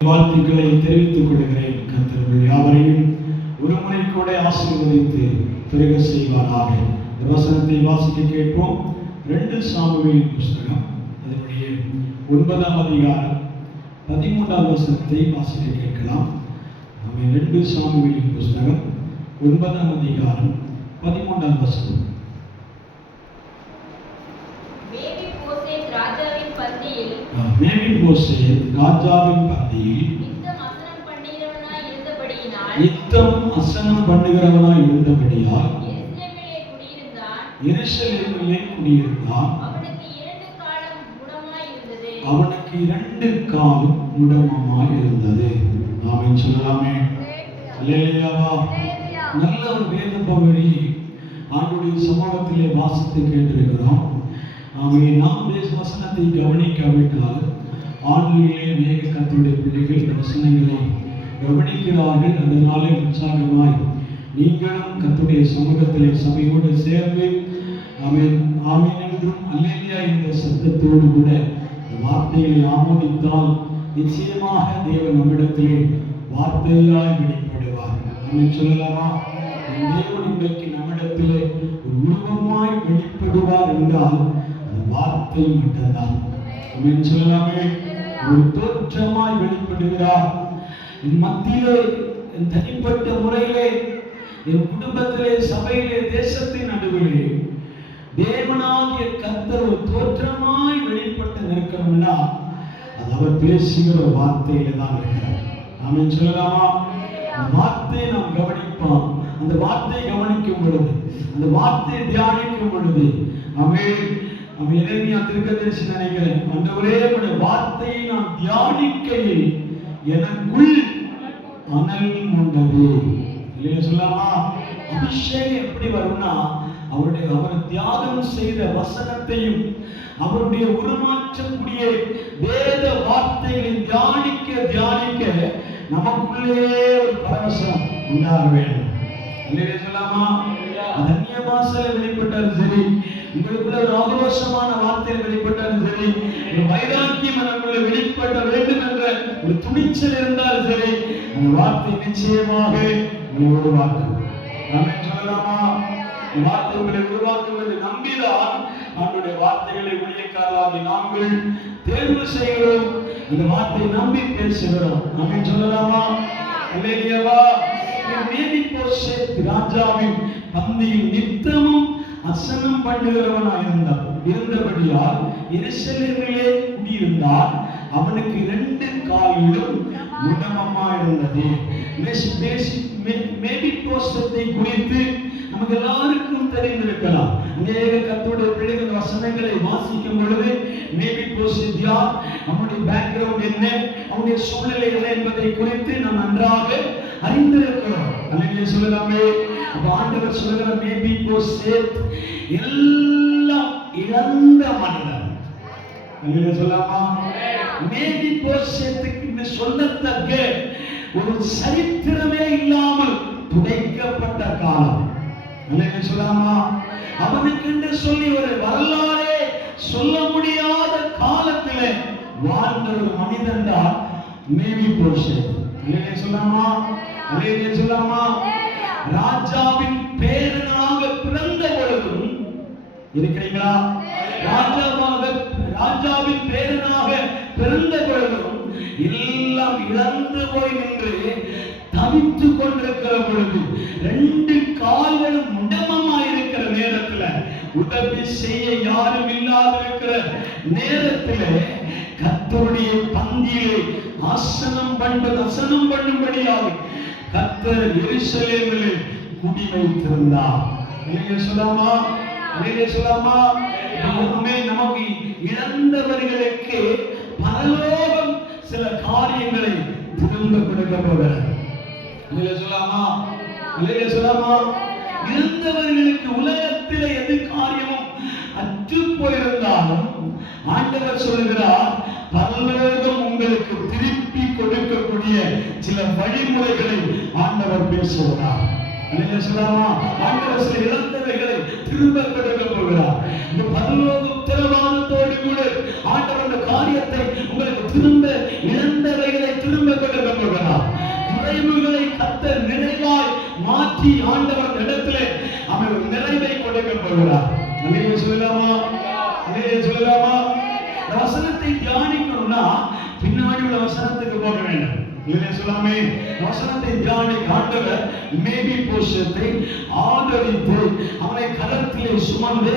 வாழ்த்துக்களை தெரிவித்துக் கொள்கிறேன். கர்த்தர் யாவரையும் ஒரு முறை கூட ஆசீர்வதித்து பெருக செய்வாராக. வசனத்தை வாசிக்க கேட்போம். 2 சாமுவேலின் புஸ்தகம் அதனுடைய 9ஆம் அதிகாரம் 13ஆம் வசனத்தை வாசிக்க கேட்கலாம். 2 சாமுவேலின் புஸ்தகம் 9ஆம் அதிகாரம் 13ஆம் வசனம். மேவிபோசேத் ராஜாவின் பந்தியில் நித்தம் அசனம் பண்ணுகிறவனாய் இருந்தபடியால் எருசலேமிலே குடியிருந்தான். அவனுக்கு 2 காலம் முடமாய் இருந்தது. ஆமென் சொல்லலாமே. அல்லேலூயா. நல்ல ஒரு வேத பகுதி ஆண்டுடைய சமூகத்திலே வாசித்து கேட்டிருக்கிறோம். நாம் வசனத்தை கவனிக்காவிட்டால் ஆன்லைனிலே அநேக கர்த்தருடைய பிள்ளைகள் வசனங்களை கவனிக்கிறார்கள். அதனாலே உற்சாகமாய் நீங்களும் கர்த்தருடைய சமூகத்திலே சபையோடு சேர்ந்து ஆமென் ஆமென் என்றும் அல்லேலூயா என்ற சத்தத்தோடு கூட வார்த்தைகளை ஆமோதித்தால் நிச்சயமாக தேவன் நம்மிடத்திலே வார்த்தையாய் வெளிப்படுவார். ஆமென் சொல்லலாமா? தேவன் இன்றைக்கு நம்மிடத்திலே ஒரு உருவமாய் வெளிப்படுவார் என்றால் வார்த்தை மட்டும்தான். ஆமென் சொல்லலாமே. ஒரு தோற்றமாய் வெளிப்படுகிறார். என் மத்தியிலே, என் தனிப்பட்ட முறையிலே, என் குடும்பத்திலே, சபையிலே, தேசத்தின் நடுவிலே தேவனாகிய கர்த்தர் ஒரு தோற்றமாய் வெளிப்பட்டு நிற்கணும்னா அது அவர் பேசுகிற வார்த்தையில தான் இருக்கிறார். ஆமென் சொல்லலாமா? அந்த வார்த்தையை நாம் கவனிப்போம். அந்த வார்த்தையை கவனிக்கும் பொழுது, அந்த வார்த்தையை தியானிக்கும் பொழுது ஆமென் எரேமியா தீர்க்கதரிசி நினைக்கிறேன், ஆண்டவரே உம்முடைய வார்த்தையை நான் தியானிக்கையில் எனக்குள் அனல் உண்டது. இல்லையா சொல்லலாமா? அபிஷேகம் எப்படி வரும்னா அவர் தியாகம் செய்த வசனத்தையும் அவருடைய உருமாற்றக்கூடிய வேத வார்த்தைகளை தியானிக்க தியானிக்க நமக்குள்ளே ஒரு பரவசம் உண்டாக வேண்டும். இல்லையா சொல்லலாமா? அந்நிய பாஷையில வெளிப்பட்டாலும் சரி, உங்களுக்குள்ள ஒரு ஆக்ரோஷமான வார்த்தையில் வெளிப்பட்டாலும் சரி, ஒரு வைராக்கியம் நமக்குள்ள வெளிப்பட வேண்டும் என்ற ஒரு துணிச்சல் இருந்தாலும் சரி, அந்த வார்த்தை நிச்சயமாக உங்களை உருவாக்கும். ஆமென் சொல்லலாமா? வார்த்தை உங்களை உருவாக்கும் என்று நம்பிதான் அவருடைய வார்த்தைகளை ஊழியக்காரர்களாகி நாங்கள் தேர்வு செய்கிறோம். அந்த வார்த்தையை நம்பி பேசுகிறோம். ஆமென் சொல்லலாமா? அல்லேலூயா. மேவிபோசேத் ராஜாவின் பந்தியில் நித்தமும் அசனம் பண்ணுகிறவனாய் இருந்தபடியால் எருசலேமிலே குடியிருந்தார். அவனுக்கு 2 கால்களும் முடமாய் இருந்தது. மேவிபோசேத்தை குறித்து நமக்கு எல்லாருக்கும் தெரிந்திருக்கலாம். அநேக கர்த்தருடைய பிள்ளைகள் வசனங்களை வாசிக்கும் பொழுது மேவிபோசேத் யார், அவனுடைய பேக்ரவுண்ட் என்ன, அவனுடைய சூழ்நிலை என்ன என்பதை குறித்து நாம் நன்றாக அறிந்திருக்கிறோம். அல்லேலூயா சொல்லலாமே. அப்ப ஆண்டவர் சொல்லுகிற மேவிபோசேத் எல்லாம் இழந்த மனிதன். அல்லேலூயா சொல்லலாமா? மேவிபோசேத்துக்கு சொல்லத்தக்க ஒரு சரித்திரமே இல்லாமல் துடைக்கப்பட்ட காலம். அல்லேலூயா சொல்லலாமா? அவனுக்கு என்று சொல்லி ஒரு வரலாறே சொல்ல முடியாத காலத்திலே வாழ்ந்த ஒரு மனிதன் தான் மேவிபோசேத். அல்லேலூயா சொல்லலாமா? அல்லேலூயா சொல்லலாமா? ராஜாவின் பேரனாக பிறந்த பொழுதும் இருக்கிறீங்களா? ராஜாவின் பேரனாக பிறந்த பொழுதும் எல்லாம் இழந்து போய் நின்று தவித்துக் கொண்டிருக்கிற பொழுது 2 கால்களும் முடமாய் இருக்கிற நேரத்துல, உதவி செய்ய யாரும் இல்லாதிருக்கிற நேரத்திலே கர்த்தருடைய பந்தியிலே அசனம் பண்ணும்படியாக கர்த்தர் எருசலேமிலே குடி வைத்திருந்தார். இல்லையா சொல்லலாமா? இல்லையா சொல்லலாமா? நமக்கு இழந்தவர்களுக்கு பரலோகம் சில காரியங்களை திரும்ப கொடுக்க போகிறார். இல்லையா சொல்லலாமா? இல்லையா சொல்லலாமா? இழந்தவர்களுக்கு உலகத்திலே எது காரியமும் அற்று போயிருந்தாலும் ஆண்டவர் சொல்லுகிறார், பரலோகம் உங்களுக்கு திருப்பி கொடுக்கக்கூடிய சில வழிமுறைகளை ஆண்டவர் பேசுகிறார். இல்லையா சொல்லலாமா? ஆண்டவர் சில இழந்தவைகளை திரும்ப கொடுக்க போகிறார். இந்த பரலோக உத்தரவாதத்தோடு கூட ஆண்டவர் அந்த காரியத்தை உங்களுக்கு திரும்ப இழந்தவைகளை திரும்ப போகிறார். அல்லேலூயா சொல்லலாமா? அல்லேலூயா சொல்லலாமா? இந்த வசனத்தை தியானிக்கணும்னா பின்னாடி உள்ள வசனத்துக்கு போக வேண்டும். இல்லையா சொல்லாமே? வசனத்தை தியானிக்க ஆண்டவர் மேபி போஷத்தை ஆதரித்து அவனை கரத்திலே சுமந்து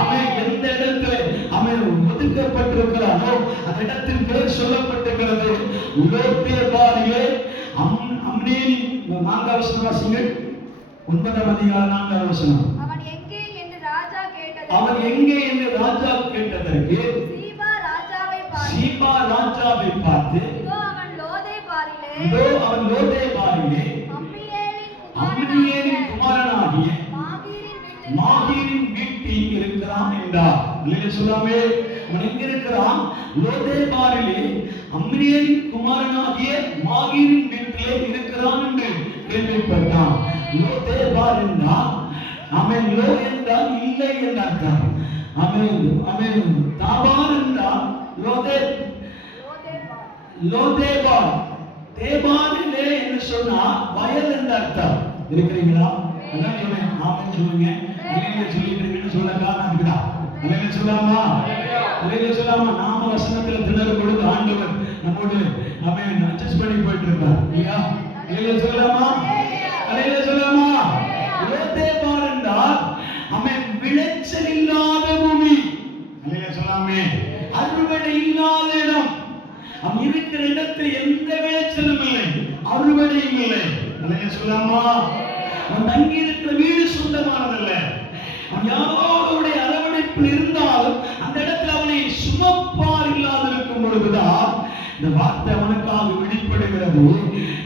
அவன் எந்த இடத்துல அவன் ஒதுக்கப்பட்டிருக்கிறானோ அந்த இடத்தின் பேர் சொல்லப்பட்டிருக்கிறது லோதேபாரிலே. அம்னேனி 4 வசனம் வாசிங்கள். 9ஆம் அதிகாரம் 4ஆம் வசனம். அவன் எங்கே என்று ராஜா கேட்டதற்கு சீபா ராஜாவை பார்த்து இதோ அவன் லோதேபாரிலே அம்மியேலின் குமாரனாகிய மாகீரின் வீட்டில் இருக்கிறான் என்றார். இல்லையா சொல்லாமே? அவன் எங்க இருக்கிறான்? லோதேபாரிலே அம்மியேலின் குமாரனாகிய மாகீரின் வீட்டிலே இருக்கிறான் என்று கேள்விப்பட்டான். லோதேபார் என்றால் அவன் லோ என்றால் இல்லை என்று அர்த்தம். அவன் தாபார் என்றால் லோதேபார். தேபாரிலே என்று சொன்னா வயல் என்று அர்த்தம். இருக்கிறீங்களா? அதான் சொன்னேன். ஆமென் சொல்லுங்க. அல்லேலூயா சொல்லிட்டு இருக்கீங்கன்னு சொல்ல காரணம் இருக்குதா? அல்லேலூயா சொல்லாமா? அல்லேலூயா சொல்லாமா? நாம வசனத்துல திணறும் பொழுது ஆண்டவர் நம்மோடு அவன் அட்ஜஸ்ட் பண்ணி போயிட்டு இருப்பார். இல்லையா? அல்லேலூயா சொல்லாமா? அல்லேலூயா சொல்லாமா? லோதேபார் என்றால் அவன் விளைச்சல் இல்லாத பூமி. அல்லேலூயா சொல்லாமே? அறுவடை இல்லாத இடம். அவன் இருக்கிற இடத்தில் எந்த விளைச்சலும் இல்லை, அறுவடையும் இல்லை. அல்லேலூயா சொல்லாமா? அவன் தங்கி இருக்கிற வீடு சொந்தமானதல்ல. அவன் யாரோடைய அரவணைப்பில் இருந்தாலும் அந்த இடத்துல அவனை சுமப்பார் இல்லாதிருக்கும் பொழுதுதான் இந்த வார்த்தை அவனுக்காக வெளிப்படுகிறது.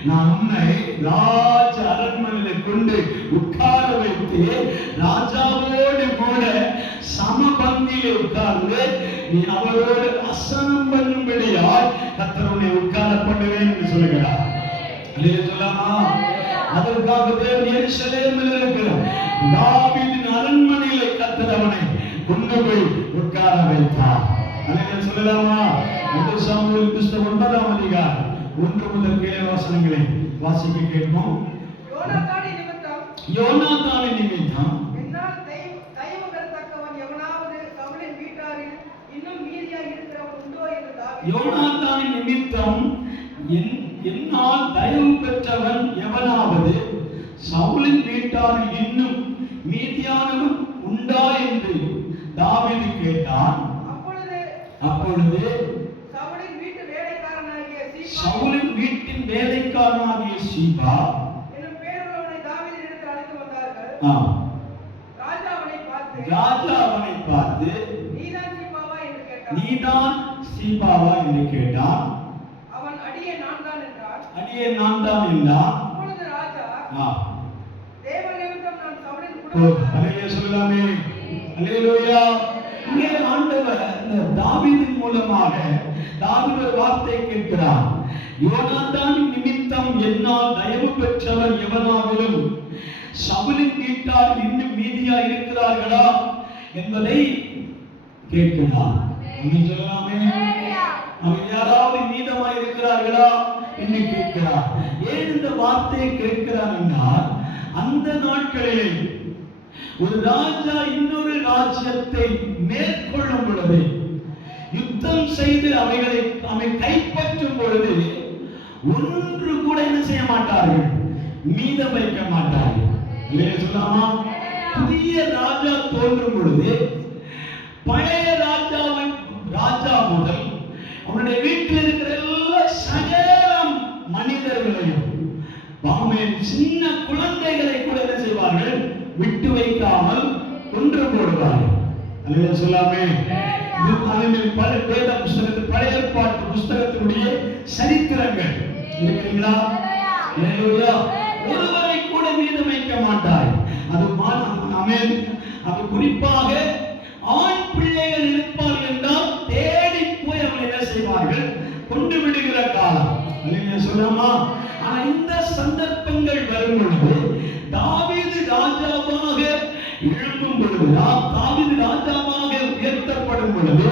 நான் உன்னை ராஜ அரண்மனையில கொண்டு உட்கார வைத்து ராஜாவோடு கூட சமபந்தியில் உட்கார்ந்து நீ அவரோடு அசனம் பண்ணும்படியாய் கர்த்தர் உன்னை உட்கார பண்ணுவேன் என்று சொல்லுகிறார். அல்லேலூயா சொல்லாமா? அதற்காக தேவன் எருசலேமில் இருக்கிற தாவீதின் அரண்மனையிலே கர்த்தர் அவனை கொண்டு போய் உட்கார வைத்தார். அல்லேலூயா சொல்லலாமா? 1 சாமுவேல் புத்தகம் 9ஆம் அதிகாரம் 1 முதல் 7 வசனங்களை வாசிக்க கேட்போம். யோனாத்தானின் நிமித்தம் என்னால் தயவு பெறத்தக்கவன் எவனாவது சவுலின் வீட்டாரில் இன்னும் மீதியாய் இருக்கிறவன் உண்டோ என்று தாவீது. யோனாத்தானின் நிமித்தம் என்னால் தயவு பெற்றவன் எவனாவது சவுலின் வீட்டாரில் இன்னும் மீதியானவன் உண்டா என்று தாவீது கேட்டான். அப்பொழுது சவுலின் வீட்டின் வேலைக்காரனாகிய சீபா என்னும் பேருள்ளவனை தாவீதினிடத்தில் அழைத்து வந்தார்கள். ராஜா அவனை பார்த்து நீதான் சீபாவா என்று கேட்டான். அவன் அடியே நான் தான் என்றான். அப்பொழுது ராஜா தேவனிமித்தம் நான் சவுலின் குடும்பத்தார். அல்லேலூயா சொல்லலாமே? அல்லேலூயா. இங்கே ஆண்டவர் தாவீதின் மூலமாக தாவீது ஒரு வார்த்தை கேட்கிறார். யோனாத்தானின் நிமித்தம் என்னால் தயவு பெற்றவர் எவனாகிலும் சவுலின் வீட்டார் இன்னும் மீதியா இருக்கிறார்களா என்பதை கேட்கிறார். சொல்லலாமே? அவன் யாராவது மீதமாய் இருக்கிறார்களா என்று கேட்கிறார். ஏன் இந்த வார்த்தையை கேட்கிறார் என்றால் அந்த நாட்களிலே ஒரு ராஜா இன்னொரு ராஜ்யத்தை மேற்கொள்ளும் பொழுது யுத்தம் செய்து அவை கைப்பற்றும் பொழுது ஒன்று கூட என்ன செய்ய மாட்டார்கள், மீதம் வைக்க மாட்டார்கள். இல்லையா சொல்லாமா? புதிய ராஜா தோன்றும் பொழுது பழைய ராஜா முதல் அவனுடைய வீட்டில் இருக்கிற எல்லா சகலம் மனிதர்களையும் சின்ன குழந்தைகளை கூட என்ன செய்வார்கள், விட்டு வைக்காமல் கொன்று போடுவார்கள். அல்லேலூயா சொல்லாமே? வேத புஸ்தகத்தில் பழைய ஏற்பாட்டு புஸ்தகத்தினுடைய சரித்திரங்கள் இருக்கிறீங்களா? அல்லேலூயா. ஒருவரை கூட மீதம் வைக்க மாட்டார். அது குறிப்பாக ஆண் பிள்ளைகள் இருப்பார்கள் என்றால் தேடி போய் அவர்கள் என்ன செய்வார்கள், கொண்டு விடுகிற காலம். அல்லேலூயா சொல்லாமா? ஆனா இந்த சந்தர்ப்பங்கள் வரும் பொழுது தாவீது ராஜாவாக எழும்பும் பொழுது, தாவீது ராஜாவாக உயர்த்தப்படும் பொழுது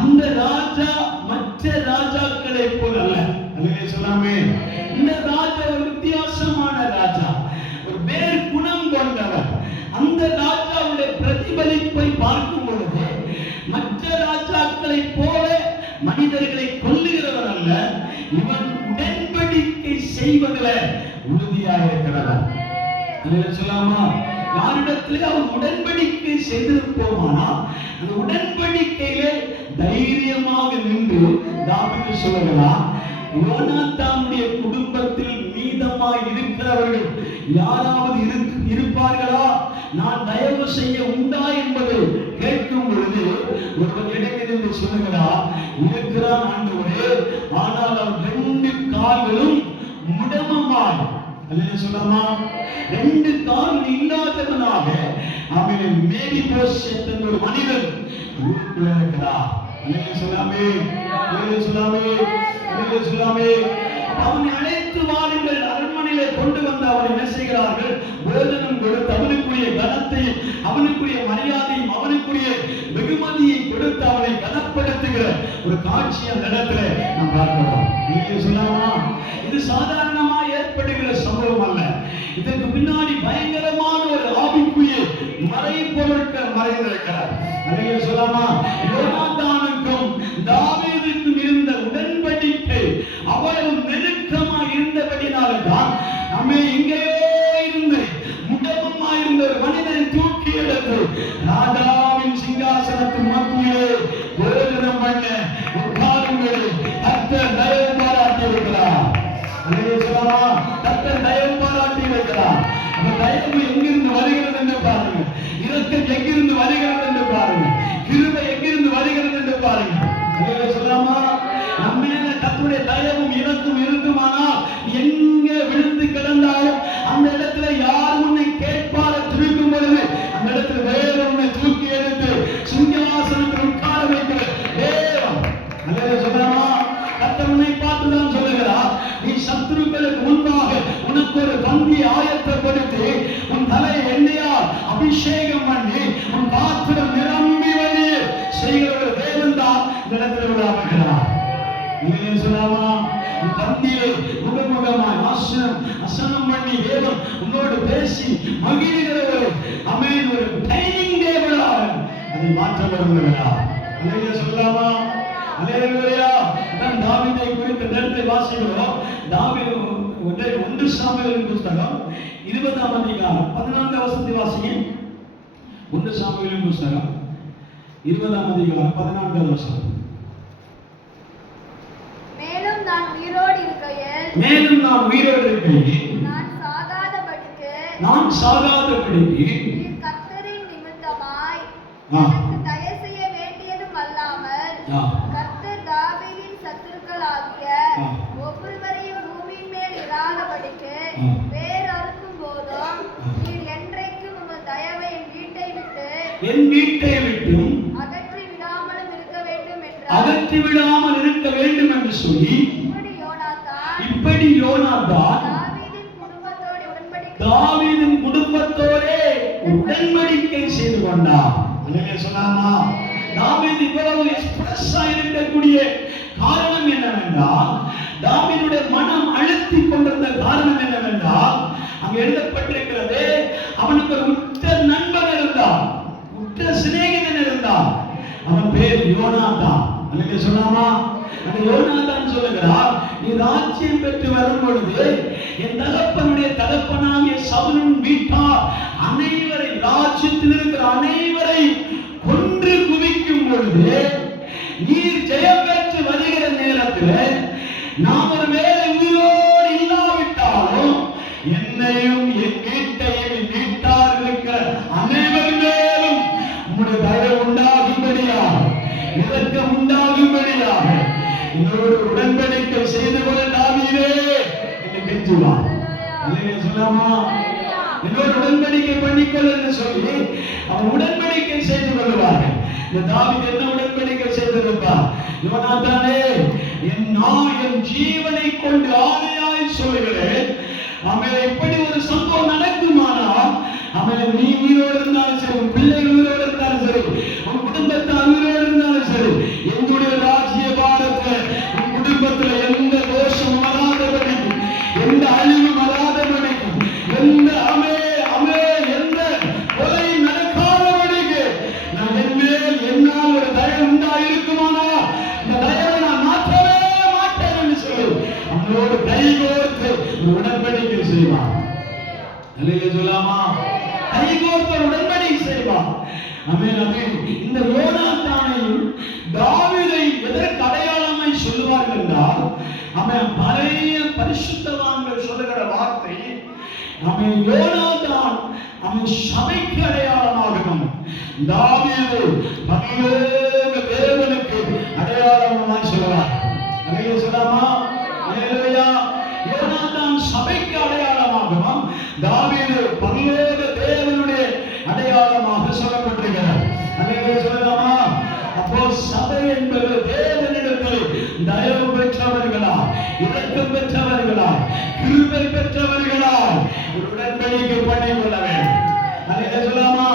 அந்த ராஜா மற்ற ராஜாக்களை போல அல்ல. அல்லேலூயா சொல்லாமே? இந்த ராஜா ஒரு வித்தியாசமான ராஜா, ஒரு வேறு குணம் கொண்டவர். அந்த ராஜாவுடைய பிரதிபை பிரதிபலிப்பை பார்க்கும் பொழுது மற்ற ராஜாக்களை போல மனிதர்களை கொல்லுகிறவர் அல்ல, இவன் உடன்படிக்கை செய்வதில் உறுதியாக இருக்கிறவர். சொல்லாமா, யாரிடத்திலே அவன் உடன்படிக்கை செய்திருப்போமானா அந்த உடன்படிக்கையிலே தைரியமாக நின்று தாவீது சொல்லுகிறான், யோனாத்தானுடைய குடும்பத்தில் மீதமாய் இருக்கிறவர்கள் யாராவது இருப்பார்களா, நான் தயவு செய்ய உண்டா என்பதை கேட்கும் பொழுது ஒருவன் இடையிலிருந்து சொல்லுகிறார், இருக்கிறான் ஆண்டவரே, ஆனால் அவன் 2 கால்களும் முடமமாய், சொல்லாமா, 2 கால்கள் இல்லாதவனாக அவன் மேடிபோசேத் என்ற ஒரு மனிதன் ஊருக்குள்ள இருக்கிறார். சொல்லாமே சொல்லாமே சொல்லாமே. அவனை அழைத்து வாருங்கள், அரண்மனையிலே கொண்டு வந்து அவனை என்ன செய்கிறார்கள், போஜனம் கொடுத்து அவனுக்குரிய கனத்தை, அவனுக்குரிய மரியாதையும், அவனுக்குரிய வெகுமதியை கொடுத்து அவனை கனப்படுத்துகிற ஒரு காட்சி அந்த இடத்துல நாம் பார்க்கிறோம். சொல்லாமா, இது சாதாரணமா ஏற்படுகிற சம்பவம் அல்ல. இதற்கு பின்னாடி பயங்கரமான ஒரு ஆவிக்குரிய மறைபொருட்கள் மறைந்திருக்கிறார். சொல்லாமா, யோனாத்தானுக்கும் தாவீதுக்கும் இருந்த உடன்படிக்கை அவ்வளவு நெருக்கமாக இருந்தபடினால்தான் நம்ம எங்கேயோ இருந்து முடவமாக இருந்த ஒரு மனிதனை தூக்கி எடுத்து ராஜாவின் சிங்காசனத்தின் மத்தியிலே போஜனம் பண்ண உட்காருங்கள், கர்த்தர் தயவு பாராட்டி இருக்கிறார். சொல்லாமா, கர்த்தர் தயவு பாராட்டி இருக்கிறார். அந்த தயவு எங்கிருந்து வருகிறது என்று பாருங்கள், இரக்கம் எங்கிருந்து வருகிறது என்று பாருங்கள், கிருபை எங்கிருந்து வருகிறது என்று பாருங்கள். சொல்லாமா, நம்ம கர்த்தருடைய தயவும் இரக்கம் இருக்குமானால் எங்கே விழுந்து கிடந்தாலும் அந்த இடத்துல யார் உன்னை கேட்பார துடிக்கும் பொழுது அந்த இடத்துல வேற உன்னை தூக்கி எடுத்து சிங்காசனத்தில் உட்கார வைக்கிற தேவன். சொல்லாமா, கர்த்தர் உன்னை பார்த்துதான் சொல்லுகிறார், நீ சத்துருக்களுக்கு முன்பாக உனக்கு ஒரு பந்தி ஆயத்தப்படுத்தி உன் தலை எண்ணெயால் அபிஷேகம் பண்ணி உன் பாத்திரம் நிரம்பி வழியே செய்கிற ஒரு தேவன் தான் இந்த இடத்துல விடாமக்கிறார். சொல்லாமா, பந்தியிலே முகமுகமாய் அசனம் பண்ணி தேவன் உன்னோடு பேசி மகிழ்கிற ஒரு அமேன், ஒரு டைனிங் டேபிளாக அதை மாற்ற வருகிறார். சொல்லாமா, அல்லேலூயா. தாவீதை குறித்த நேரத்தை வாசிக்கிறோம். தாவீது 1 சாமுவேலின் புத்தகம் 20ஆம் அதிகாரம் 14ஆம் வசனத்தை வாசிங்க. 1 சாமுவேலின் புத்தகம் 20ஆம் அதிகாரம் 14ஆம் வசனம். மேலும் நான் உயிரோடு இருக்கையில் நான் சாகாதபடிக்கு நீர் கர்த்தரின் நிமித்தமாய் எனக்கு தயவு செய்ய வேண்டியதும் அல்லாமல் கர்த்தர் தாவீதின் சத்துருக்களாகிய ஒவ்வொருவரையும் பூமியின் மேல் இராதபடிக்கு வேர் அறுக்கும் போதும் நீர் என்றைக்கும் உமது தயவை என் வீட்டை விட்டு அகற்றி விடாமல் இருக்க வேண்டும் என்று சொல்லி இப்படி யோனாத்தான் தாவீதின் குடும்பத்தோடே உடன்படிக்கை செய்து கொண்டார். சொன்னாமா, தாவீது இவ்வளவு எக்ஸ்பிரஸா இருக்கக்கூடிய காரணம் என்னவென்றால், தாவீதுடைய மனம் அழுத்தி கொண்டிருந்த காரணம் என்னவென்றால், அங்கு எழுதப்பட்டிருக்கிறது, அவனுக்கு ஒரு உற்ற நண்பன் இருந்தான், உற்ற சிநேகிதன் இருந்தான். அவன் பேர் யோனாத்தான். சொன்னாமா, அந்த யோனாத்தான் சொல்லுகிறார், நீ ராஜ்யம் பெற்று வரும் பொழுது என் தகப்பனுடைய தகப்பனாகிய சவுலின் வீட்டார் அனைவரை, ராஜ்யத்தில் இருக்கிற அனைவரை கொன்று குவிக்கும் பொழுது நீர் ஜெயம் பெற்று வருகிற நேரத்தில் நாம் ஒரு வேலை உயிரோடு இல்லாவிட்டாலும் என்னையும் என் வீட்டையும் என் வீட்டார் இருக்கிற அனைவர் மேலும் உம்முடைய தயவு உண்டாகும்படியாக, இரக்கம் உண்டாகும்படியாக என்னோடு உடன்படிக்கை செய்து கொள்ள தாவீதே என்று கெஞ்சுவார். சொல்லாமா, என்னோடு உடன்படிக்கை பண்ணிக்கொள்ள என்று சொல்லி அவன் உடன்படிக்கை செய்து கொள்வார்கள். இந்த தாவீது என்ன உடன்படிக்கை செய்திருப்பார்? யோனாத்தானே, என் ஜீவனை கொண்டு ஆணையாய் சொல்லுகிறேன், அவன் இப்படி ஒரு சம்பவம் நடக்குமானால் அவன் நீ உயிரோடு இருந்தாலும் சரி, உன் பிள்ளைகள் உயிரோடு இருந்தாலும் சரி, உன் குடும்பத்தார் உயிரோடு இருந்தாலும் சரி, என்னுடைய ராஜ்ய பாரத்தில் உன் குடும்பத்தில் எந்த தோஷம் வராதபடிக்கும், எந்த அழிவு வராதபடிக்கும், எந்த எந்த கொலை நடக்காதபடிக்கு நம்மளோடு கைகோர்த்து ஒரு உடன்படிக்கை செய்வார். அல்லேலூயா சொல்லாமா? கைகோர்த்து ஒரு உடன்படிக்கை செய்வார். இந்த யோனாத்தானையும் தாவீதை எதற்கு அடையாளமாய் சொல்லுவார்கள் என்றால், அவன் பழைய பரிசுத்தவான்கள் சொல்லுகிற வார்த்தை, அவன் யோனாத்தான் அவன் சபைக்கு அடையாளமாகவும், தாவீது பரலோக தேவனுக்கு அடையாளமாய் சொல்லுவார். அல்லேலூயா சொல்லாமா? அல்லேலூயா. யோனாத்தான் சபைக்கு அடையாளமாகவும், தாவீது பரலோக தேவனுடைய அடையாளமாக சொல்லப்பட்டிருக்கிறார். அல்லேலூயா சொல்லலாமா? அப்போ சபை என்பது தேவனிடத்தில் தயவு பெற்றவர்களா, இரக்கம் பெற்றவர்களா, கிருபை பெற்றவர்களா ஒரு உடன்படிக்கை பண்ணிக் கொள்ள வேண்டும். அல்லேலூயா சொல்லலாமா?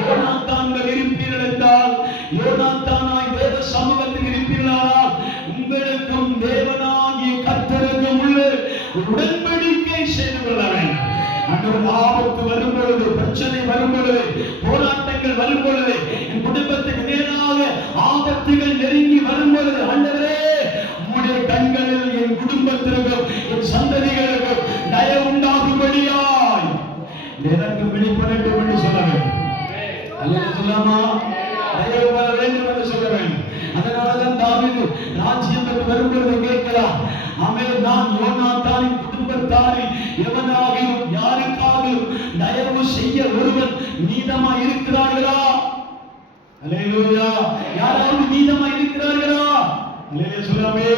யோனாத்தான்கள் இருப்பீர்கள் என்றால், யோனாத்தானாய் தேவ சமூகத்தில் இருப்பீர்களானால், உங்களுக்கும் தேவனாகிய கர்த்தருக்கும் உள்ள ஒரு உடன்படிக்கை செய்து கொள்ள வேண்டும். அன்று ஆபத்து வரும் பொழுது, பிரச்சனை வரும் பொழுது, போராட்டங்கள் வரும் பொழுது, என் குடும்பத்துக்கு நேராக ஆபத்துகள் நெருங்கி வரும் பொழுது, ஆண்டவரே உம்முடைய கண்களில் என் குடும்பத்திற்கும் என் சந்ததிகளுக்கும் தயவு உண்டாகும்படியாய் எனக்கு வெளிப்படட்டும் என்று சொல்ல வேண்டும். அல்லேலூயா சொல்லாமா? தயவு வர வேண்டும் என்று சொல்ல வேண்டும். அதனாலதான் தாவீது ராஜ்யம் என்று வரும் பொழுது கேட்கிறார், ஆமென், நான் யோனாத்தானின் குடும்பத்தாரில் எவனாகிலும் யாருக்காகவும் தயவு செய்ய ஒருவன் மீதமாய் இருக்கிறார்களா? அல்லேலூயா. யாராவது மீதமாய் இருக்கிறார்களா? அல்லேலூயா சொல்லாமே.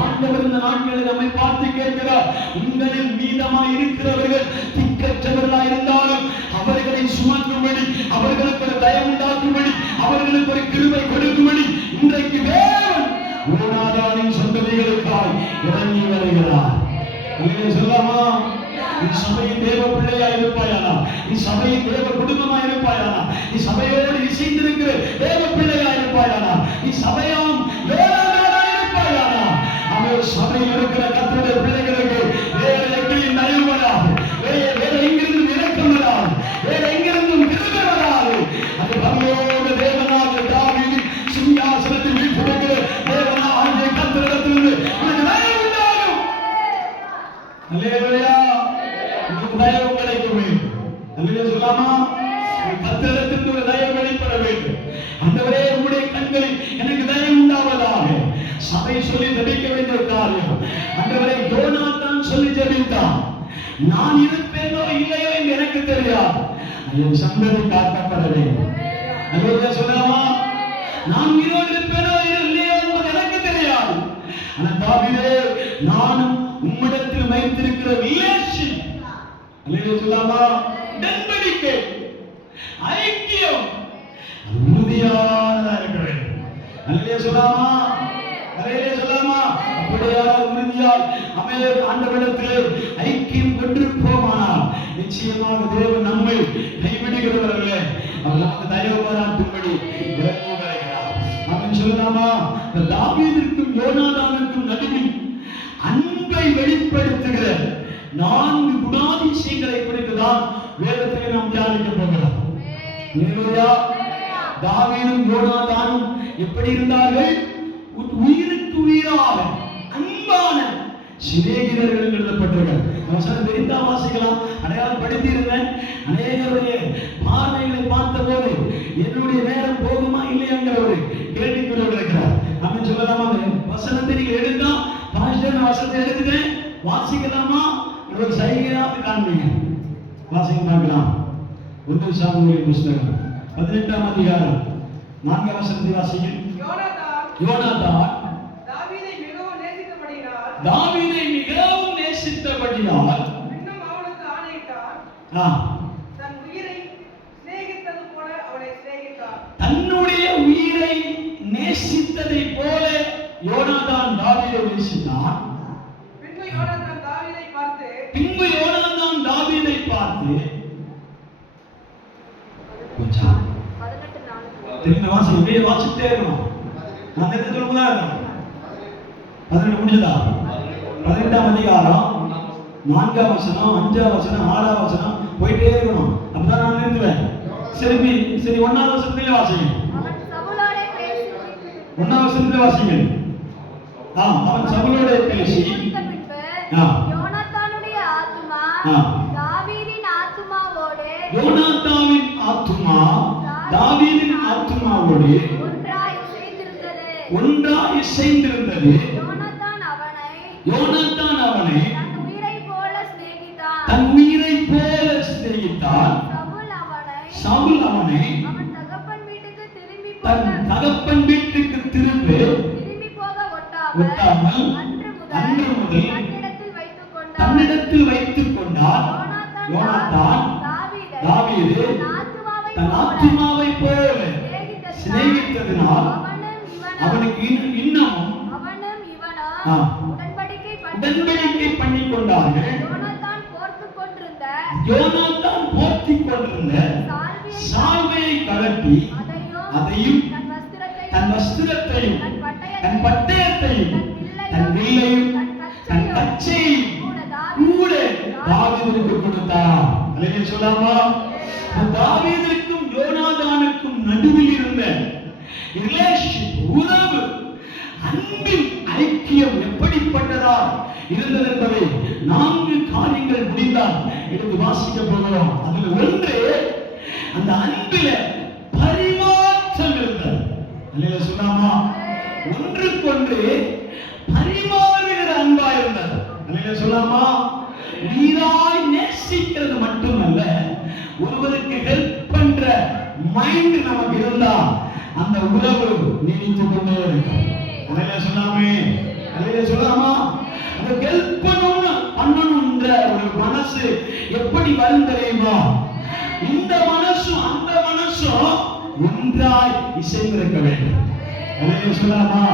ஆண்டவர் இந்த நாட்களில் நம்மை பார்த்து கேட்கிறார், உங்களில் மீதமாய் இருக்கிறவர்கள் திக்கற்றவர்களாய் இருந்தாலும் அவர்களை சுமக்கும்படி, அவர்களுக்கு ஒரு தயவு உண்டாக்கும்படி, அவர்களுக்கு ஒரு கிருபை கொடுக்கும்படி இன்றைக்கு தேவன் யோனாத்தானின் சந்ததிகளுக்காய் இறங்கி வருகிறார். அல்லேலூயா சொல்லாமா? நீ சபையின் தேவ பிள்ளையாய் இருப்பாயானா, நீ சபையின் தேவ குடும்பமாய் இருப்பாயானா, நீ சபையோடு இசைந்திருக்கிற தேவ பிள்ளையாய் இருப்பாயானா, நீ சபையாம் யோனாத்தானாய் இருப்பாயானா, அவன் சபையில் இருக்கிற கர்த்தருடைய பிள்ளைகளுக்கு வேற எங்கேயும் தயவு வராது, வேற எங்கிருந்தும் இரக்கம் வராது, வேற எங்கிருந்தும் கிருபை வராது. அது பரலோக தேவனாகிய தாவீதின் சிங்காசனத்தில் வீற்றிருக்கிற தேவனாகிய கர்த்தரிடத்திலிருந்து உனக்கு தயவு உண்டாகும். அல்லேலூயா. தயவு கிடைக்க வேண்டும். அல்லேலூயா சொல்லாமா? கர்த்தரிடத்திலிருந்து ஒரு தயவு வெளிப்பட வேண்டும். ஆண்டவரே உம்முடைய கண்களில் எனக்கு தயவு உண்டாவதாக. சபை சொல்லி ஜெபிக்க வேண்டிய காரியம். ஆண்டவரே யோனாத்தான் சொல்லி ஜெபித்தான், நான் இருப்பேனோ இல்லையோ என்று எனக்கு தெரியாது, என் சந்ததி காக்கப்பட வேண்டும். அல்லேலூயா சொல்லாமா? நான் உயிரோடு இருப்பேனோ இல்லையோ என்பது எனக்கு தெரியாது. ஆனா தாவீதே, நானும் உம்மிடத்தில் வைத்திருக்கிற ரிலேஷன், அல்லேலூயா சொல்லாமா, உடன்படிக்கை, ஐக்கியம் உறுதியானதா இருக்க வேண்டும். அல்லேலூயா சொல்லாமா? அல்லேலூயா சொல்லாமா? அப்படியான உறுதியாய் ஆண்டவரிடத்தில் ஐக்கியம் கொண்டிருப்போமானால் நிச்சயமாக தேவன் நம்மை கைவிடுகிறவர் அல்ல, அவர் நமக்கு தயவு பாராட்டும்படி இறங்கி வருகிறார். அவன் சொல்லலாமா? தாவீதிற்கும் யோனாத்தானுக்கும் நடுவில் அன்பை வெளிப்படுத்துகிற 4 குணாதிசயங்களை குறித்து தான் வேதத்தில் நாம் தியானிக்க போகிறோம். அல்லேலூயா. தாவீதும் யோனாத்தானும் எப்படி இருந்தார்கள்? உயிருக்கு உயிராக அன்பான சிநேகிதர்கள் எழுதப்பட்டிருக்கிறார். வசனம் தெரிந்தா வாசிக்கலாம். அடையாளம் படித்து இருந்தேன். அநேகருடைய பார்வைகளை பார்த்தபோது என்னுடைய நேரம் போகுமா இல்லையாங்கிற ஒரு கேள்விக்குறியோடு இருக்கிறார். அப்படின்னு சொல்லலாமா? வசனத்தை நீங்க எடுத்தா பாஸ்டர் வசனத்தை எடுத்துட்டேன் வாசிக்கலாமா? ஒரு சைகையாவது காண்பீங்க. வாசிக்க பார்க்கலாம். 1 சாமுவேல் புஸ்தகம் 18ஆம் அதிகாரம் 4ஆம் வசனத்தை வாசிங்க. யோனாத்தான் தாவீதை மிகவும் நேசித்தபடியால் இன்னும் அவனுக்கு ஆணையிட்டார், தன் உயிரை சிநேகித்தது போல அவனை சிநேகித்தார். தன்னுடைய உயிரை நேசித்ததை போல யோனாத்தான் தாவீதை நேசித்தான். பின்பு யோனாத்தான் தாவீதை பார்த்து கொஞ்சம் திரும்ப வாசிக்க வாசிட்டே இருக்கணும். நான் என்ன சொல்லுங்களா? 18 முடிஞ்சதா? 18ஆம் அதிகாரம் 4ஆம் வசனம், 5ஆம் வசனம், 6ஆம் வசனம் போயிட்டே இருக்கணும். அப்பதான் நான் நிறுத்துவேன். சரி 1ஆம் வசனத்திலே வாசிங்க. 1ஆம் வசனத்திலே வாசிங்க. அவன் சவுலோட பேசி ஆ. யோனத்தானுடைய ஆத்துமா ஆ. தாவீதின் ஆத்துமாவோடு யோனாத்தாவின் ஆத்துமா தாவீதின் ஆத்துமாவோடு ஒன்றாய் இசைந்திருந்தது. ஒன்றாய் இசைந்திருந்தது. யோனத்தான் அவனை தன் தன் உயிரைப் போல சிநேகித்தான். தன் உயிரைப் போல சிநேகித்தான். சவுல் அவனை அவன் தகப்பன் வீட்டுக்கு திரும்பி தன் தகப்பன் வீட்டுக்கு திரும்பி போக ஒட்டாமல் அன்று முதல் தன்னிடத்தில் வைத்துக் கொண்டார். யோனாத்தான் தாவீது தன் ஆத்துமாவை போல சிநேகித்ததினால் அவனுக்கு இன்னமும் உடன்படிக்கை பண்ணி கொண்டார்கள். யோனாத்தான் போர்த்திக் கொண்டிருந்த சால்வையை கழட்டி அதையும் தன் வஸ்திரத்தையும் தன் பட்டயத்தையும் தன் வில்லையும் தன் கச்சையையும் கூட தாவீதுக்கு கொடுத்தான். அல்லேலூயா சொல்லாமா? தாவீதுக்கும் யோனாதானுக்கும் நடுவில் இருந்த ரிலேஷன், உறவு, அன்பின் ஐக்கியம் எப்படிப்பட்டதா இருந்தது என்பதை 4 காரியங்கள் முடிந்தால் எடுத்து வாசிக்க போகிறோம். அதில் ஒன்று, அந்த அன்பில பரிமாற்றம் இருந்தது. அல்லேலூயா சொல்லாமா? ஒன்றுக்கொன்று பரிமாறுகிற அன்பா இருந்தது. அல்லேலூயா சொல்லாமா? நீராய் நேசிக்கிறது மட்டுமல்ல, ஒருவருக்கு ஹெல்ப் பண்ற மைண்ட் நமக்கு இருந்தா அந்த உறவு நீடித்து கொண்டே இருக்கும். அல்லேலூயா சொல்லாமே? அல்லேலூயா சொல்லாமா? அந்த ஹெல்ப் பண்ணணும்ன்ற ஒரு மனசு எப்படி வரும் தெரியுமா? இந்த மனசும் அந்த மனசும் ஒன்றாய் இசைந்திருக்க வேண்டும். அல்லேலூயா சொல்லாமா?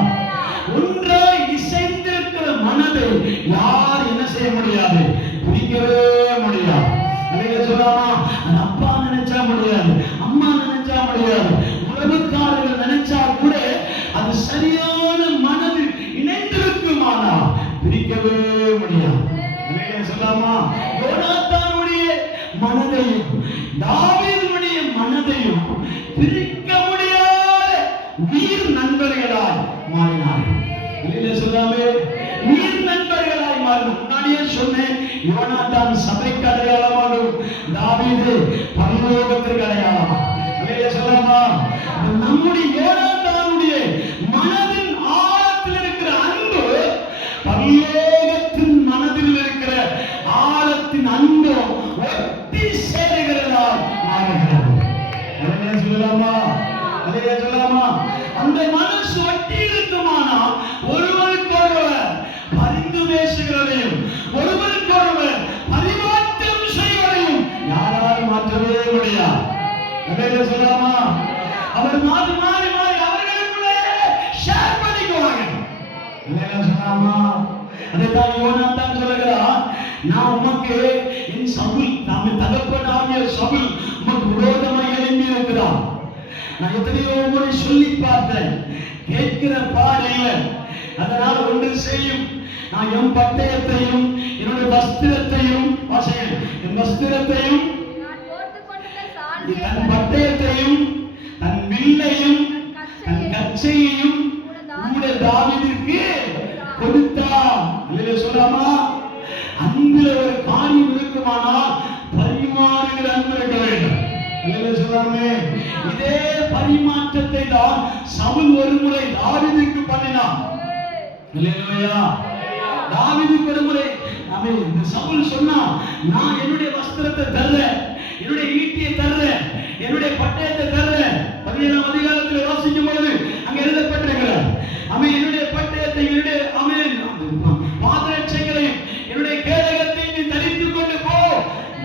ஒன்றாய் இசைந்திருக்கிற மனதை யார் என்ன செய்ய முடியாது? பிரிக்கவே முடியாது. அல்லேலூயா சொல்லாமா? அது அப்பா நினைச்சா முடியாது, அம்மா நினைச்சா முடியாது, உறவுக்காரர்கள் நினைச்சா கூட அது சரியான மனதில் இணைந்திருக்குமானா பிரிக்கவே முடியாது. அல்லேலூயா சொல்லாமா? யோனாத்தானுடைய மனதையும் தாவீதுடைய மனதையும் பிரிக்க முடியாத உயிர் நண்பர்களாய் மாறினார்கள். அல்லேலூயா சொல்லாமே? உயிர் நண்பர்களாய் மாறினார். முன்னாடியே சொன்னேன், யோனாத்தான் சபைக்கு அடையாளமாகும், தாவீது பரலோகத்திற்கு அடையாளமா. அல்லேலூயா சொல்லாமா? நம்முடைய யோனாத்தானுடைய மனதின் ஆழத்தில் இருக்கிற அன்பு பரலோகத்தின் மனதில் இருக்கிற ஆழத்தின் அன்பு ஒட்டி சேருகிறதா மாறுகிறது. அல்லேலூயா சொல்லலாமா? அல்லேலூயா சொல்லாமா? அந்த மனசு ஒட்டி இருக்குமானா ஒருவருக்கொருவர் பரிந்து பேசுகிறதையும் ஒருவருக்கொருவர் பரிமாற்றம் செய்வதையும் யாராலும் மாற்றவே முடியாது. அல்லேலூயா சொல்லாமா? அவர் மாறி மாறி மாறி அவர்களுக்குள்ளே ஷேர் பண்ணிக்குவாங்க. அல்லேலூயா சொல்லாமா? அதைத்தான் யோனாத்தான் சொல்லுகிறான், நான் உமக்கு என் சவுல், நாம தகப்பனாகிய சவுல் உமக்கு விரோதமாக எழும்பி இருக்கிறான். நான் எத்தனையோ முறை சொல்லி பார்த்தேன், கேட்கிற பாடையில. அதனால் ஒன்று செய்யும், நான் என் பட்டயத்தையும் என்னுடைய வஸ்திரத்தையும் என் வஸ்திரத்தையும் தன் பட்டயத்தையும் தன் வில்லையும் தன் கச்சையையும் கூட தாவீதுக்கு கொடுத்தான். அல்லேலூயா சொல்லாமா? அன்புல ஒரு காரியம் இருக்குமானால் பரிமாறுகிற அன்பு இருக்க வேண்டும். அல்லேலூயா சொல்லாமே? இதே பரிமாற்றத்தை தான் சவுல் ஒரு முறை தாவீதுக்கு பண்ணினான். அல்லேலூயா. தாவீதுக்கு ஒரு முறை இந்த சவுல் சொன்னா, நான் என்னுடைய வஸ்திரத்தை தர்றேன், என்னுடைய ஈட்டியை தர்றேன், என்னுடைய பட்டயத்தை தர்றேன். 17ஆம் அதிகாரத்தில் வாசிக்கும் பொழுது அங்க எழுதப்பட்டிருக்கிறார், அவன் என்னுடைய பட்டயத்தை, என்னுடைய பாதரட்சைகளையும் என்னுடைய கேடகத்தை நீ தரித்துக் கொண்டு போ,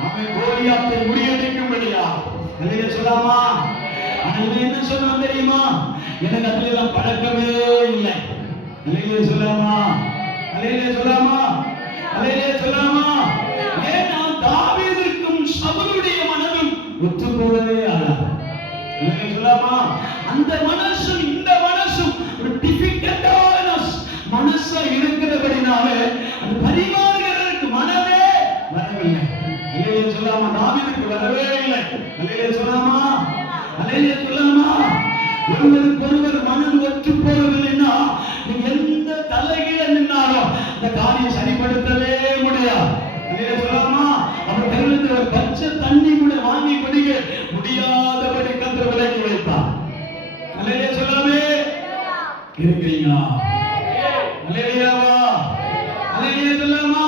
அவன் கோலியாத்தை முறியடிக்கும்படியா. அல்லேலூயா சொல்லாமா? ஆனா இவன் என்ன சொன்னான் தெரியுமா? எனக்கு அதுல எல்லாம் பழக்கமே இல்லை. அல்லேலூயா சொல்லாமா? அல்லேலூயா சொல்லாமா? அல்லேலூயா சொல்லாமா? ஏன்னா தாவீதுக்கும் சவுலுடைய மனதும் ஒத்து போகவே ஆகாது. அல்லேலூயா சொல்லாமா? அந்த மனசும் இந்த மனசும் ஒரு டிஃபிகல்ட்டான மனசா இருக்கிறபடினாலே அது பரிமாறுகிறதுக்கு மனமே வரவில்லை. அல்லேலூயா சொல்லாமா? தாவீதுக்கு வரவே இல்லை. அல்லேலூயா சொல்லாமா? அல்லேலூயா சொல்லாமா? ஒருவருக்கு ஒருவர் மனது ஒத்து போகவில்லைன்னா நீங்க எந்த தலைகீழ நின்னாலும் அந்த காரியம் சரிப்படுத்தவே அல்லேலூயா சொல்லாமா. அவர் கையிலிருந்து ஒரு பச்சை தண்ணி கூட வாங்கி குடிக்க முடியாதபடி கர்த்தர் விலக்கி வைத்தார். அல்லேலூயா சொல்லாமே. இருக்கிறீங்களா? அல்லேலூயாவா? அல்லேலூயா சொல்லாமா.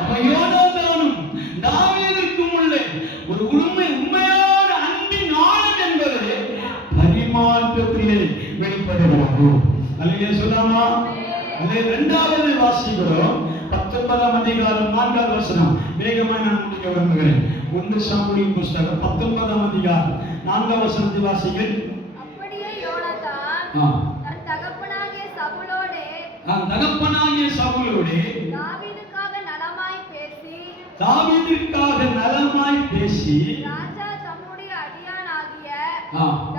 அப்ப யோனாத்தானும் தாவீதுக்கும் உள்ள ஒரு உண்மையான அன்பின் ஆழம் என்பது பரிமாற்றத்திலே வெளிப்படுகிறது. அல்லேலூயா சொல்லாமா. அதே இரண்டாவது வாசிக்கிறோம் 19ஆம் அதிகாரம் 4வது வசனம். வேகமாக நான் முடிக்க விரும்புகிறேன். 1 சாமுவேல் புத்தகம் 19ஆம் அதிகாரம் 4வது வசனத்தை வாசிங்கள். அப்படியே யோனத்தான் தன் தகப்பனாகிய சவுலோடே தாவீதுக்காக நலமாய் பேசி ராஜா தம்முடைய அடியானாகிய